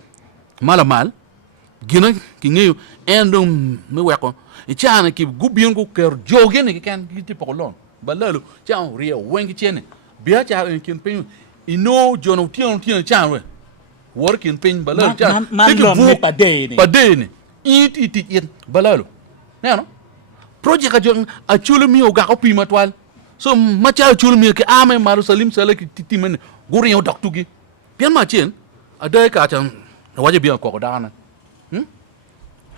malamal gina ki ngeyo endom me weko. E chan ki gubien ko kero jogen ki kan ki ti pokolon. Balalo chan ria wengi chene. Bia cha en kin pen. Ino jono tion chan we. Working pin balalo cha padeni it balalo no project a chulu mi o ga opi matwal so macha chulu mi ke ame maru Salim Saleh ki titimen guri o doktugi pian ma chen ada ka chan waje bi ko dana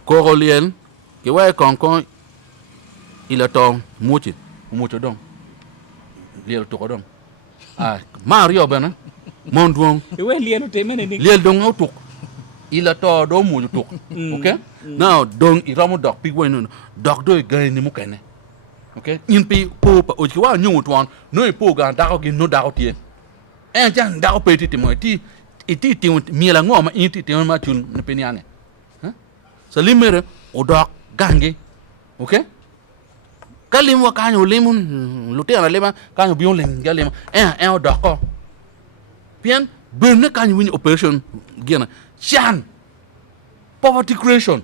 ko lien ke wa kon ila to muchi dong liel to ko dong mario bana mondwong we lieno te mene ni liel dong autuk ila to do mu tuk okay now dong iramu dok pi wen dok do gane ni mu kene okay in pi po pa o ki wa nyu twon no po ga da ko gi no da ko tie en jan da ko pe ti mo ti mi la ngoma in ti ma chun ne pe nyane Salim mere o dok gange okay kalim wa kanyo lemun lutia na lema kanyo bion len galema o dok ko pian burn kan win operation gena chan poverty creation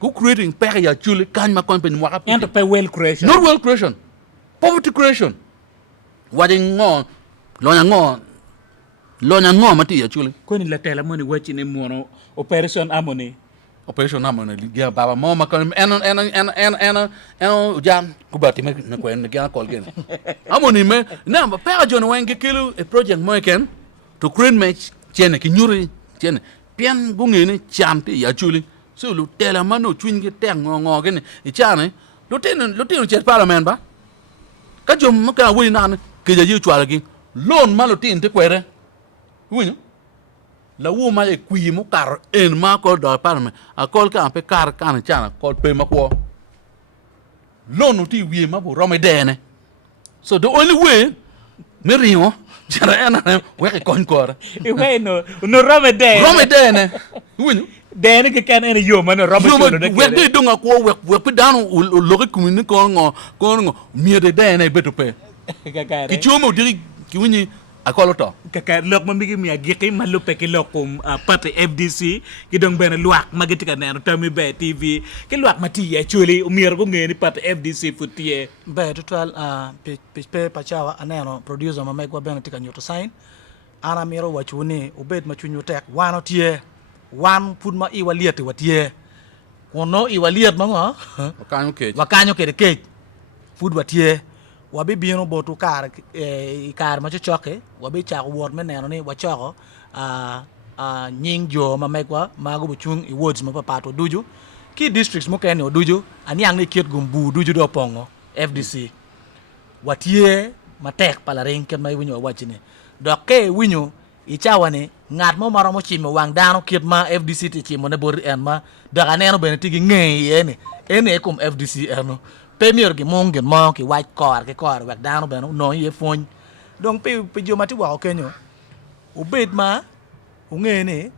who creating peria chule kan ma company mo rap and pay well creation not well creation poverty creation wadi ngo lonya ngo mati ya chule ko ni la tela moni wachi ne mono operation amoni operation na mo na ligia baba mo makon eno jam kubati me ko en gya call gen amoni me na ba pa John wenge kilo a project mo ken to create match chene ki nyuri chene pian gungene cham ti ya chuli so lu tela mano twinge teng ngo gen e chane lu tin chet parliament ba ka jom mo ka wi nan ke ja yu chwala gi loan ma lu tin te kwere wi la wu ma e kwi mo kar en ma ko do parliament a kol ka pe kar kan chana kol pe ma ko loan ti wi ma bu rome dene so the only way me ringo jara ena we ke kon kor e we no rome dene wi dene ke kan ene yo man rome chulo de we de dunga ko we pe danu lo ke kumini ko ngo mi de dene beto pe ki chumo diri ki wini akolo to kaka lok ma migi mi agiki malupe ki lokum parti FDC ki dong ben luak magiti ka neno Tommy Bay TV ki luak mati ya chuli umir ko ngeni parti FDC futie be total pe pachawa aneno producer ma megwa ben tika nyoto sign ana miro wachuni ubed ma chunyu tek wano tie wan pud ma iwaliet watie kono iwaliet ma ngo wakanyo ke pud watie wabi bino botu kar ma choke wabi chak word me neno ni wachoko nying jo ma megwa mago buchung I words ma papato duju ki districts mo ken duju anyang ni kiet gumbu duju do pongo FDC watie matek palaring ken mai winyo wachine doke winyo ichawane ngat mo maro mo chimo wang dano kiet ma FDC ti chimo ne bor en ma daga neno benetigi ngey ene kum FDC eno premier ki mongen mo ki white car ki car wek dano ben no ye fon donc pe jo mati wa kenyo ubed ma ungene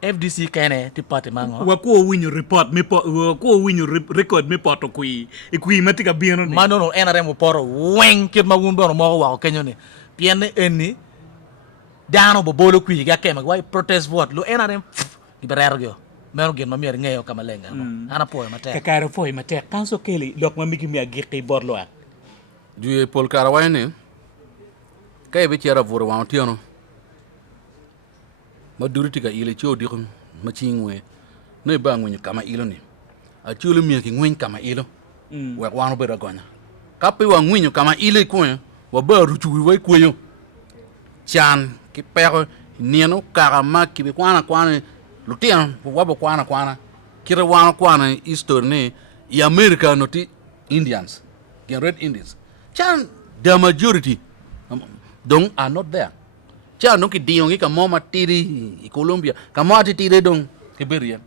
FDC kene ti party mango wa ko winyo report me po ko winyo record me poto kui mati ka bino ni mano no NRM poro wen kit ma wumbo no mo wa kenyo ni pienne enni dano bo bolo kui ga kema wa protest vote lo NRM liberergo mero gen ma mier ngeyo kama lenga ana po mate kakaro foi mate kanso keli lok ma migi mi agiki borlo ak duye pol karawayne kay be tiara voro wa tiono ma duriti ka ile cho di ma chingwe ne ba ngwe kama ilo ni a chulo mi ki ngwen kama ilo we wano be ragonya kape wa ngwen kama ile ko wa ba ruchu we ko yo chan ki pero nieno karama ki be kwana lutian wabo kwana kira wana kwana history ne I America noti Indians the red Indians chan the majority don't are not there chan no ki diongi ka moma tiri I Colombia ka mati tiri dong ke beria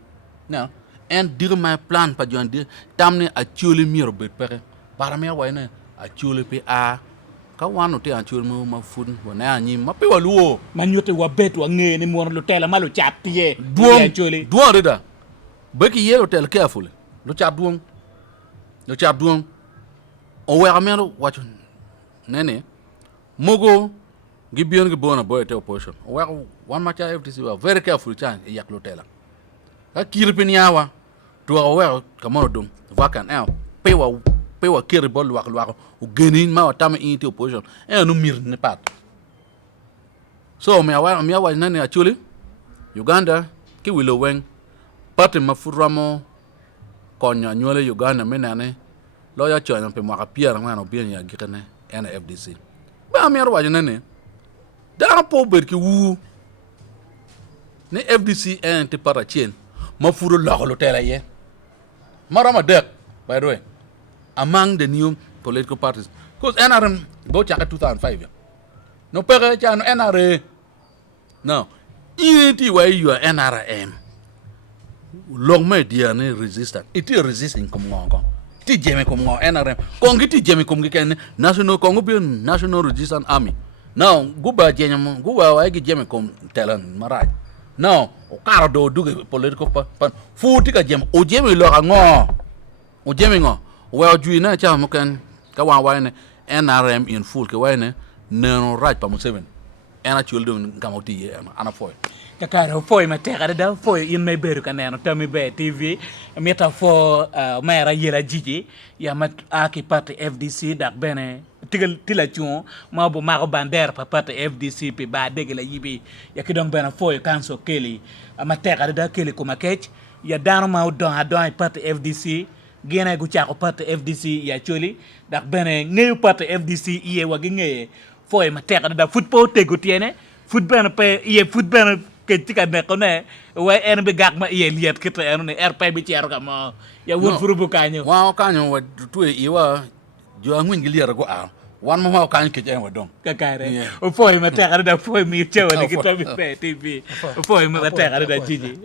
now and dir my plan pa jon dir tamne a chuli miro bet pere para me wa ne a chuli pe a ka wano te a chuli ma fun wana anyi ma pe waluo manyote wa bet wa ngeni mo lo tela malu chap tie duon reda beki ye hotel carefully lo chap duon o wa amero wacho nene mogo gibion gi bona boy te opposition o wa one match FTC wa very careful chan yak lo tela ka kirpin yawa to wa kamono dum vakan el pe wa kiri bol wa o genin ma tama in te opposition no mir ne pat so me wa nane actually Uganda kiwilo wen party mafuramo konya nyole Uganda menane lo ya chonya pe mwaka piera ngano bien ya gikene FDC ba mi arwa nane da po berki wu ne FDC en te para chen mafuro lo tela ye marama dek by the way among the new political parties because NRM go chaka 2005 no pere cha no NRA no unity where you are NRM long media ne resistant it is resisting comme ngongo ti jeme comme ngo NRM kongi ti jeme comme ken national kongo bi national resistance army now guba jenyam guba wa gi jeme comme telan maraj now o karo do duge political pan futi ka jeme o jeme lo ngo o jeme ngo wa juina cha mo ken ka wa ne NRM in full ke wa ne no right pa mo 7 ena children ngamoti ye ana foy kakaro foi mateka da foi in may beru kaneno Tommy Bay TV meta fo mayra yela jiji ya mat aki parti FDC dak bene tigal tilation ma bo mako bander pa parti FDC pe ba degela yibi ya kidong bene foi kanso keli mateka da keli Komakech ya dano ma don parti FDC gene gu chako parti FDC ya Acholi dak bene ngeyu parti FDC iye wagi ngeye foy ma tek da football tego tiene football pe iye football ke tika ne ko ne wa en be gak ma iye liet kete en ne RP bi tiero ka ma ya won furu bu kanyo wa kanyo wa tu iwa jo angwin giliera go a wan ma kanyo ke jen wa dong ka kare o foy ma tek da foy mi chewa ne kita bi pe TV o foy ma tek da jiji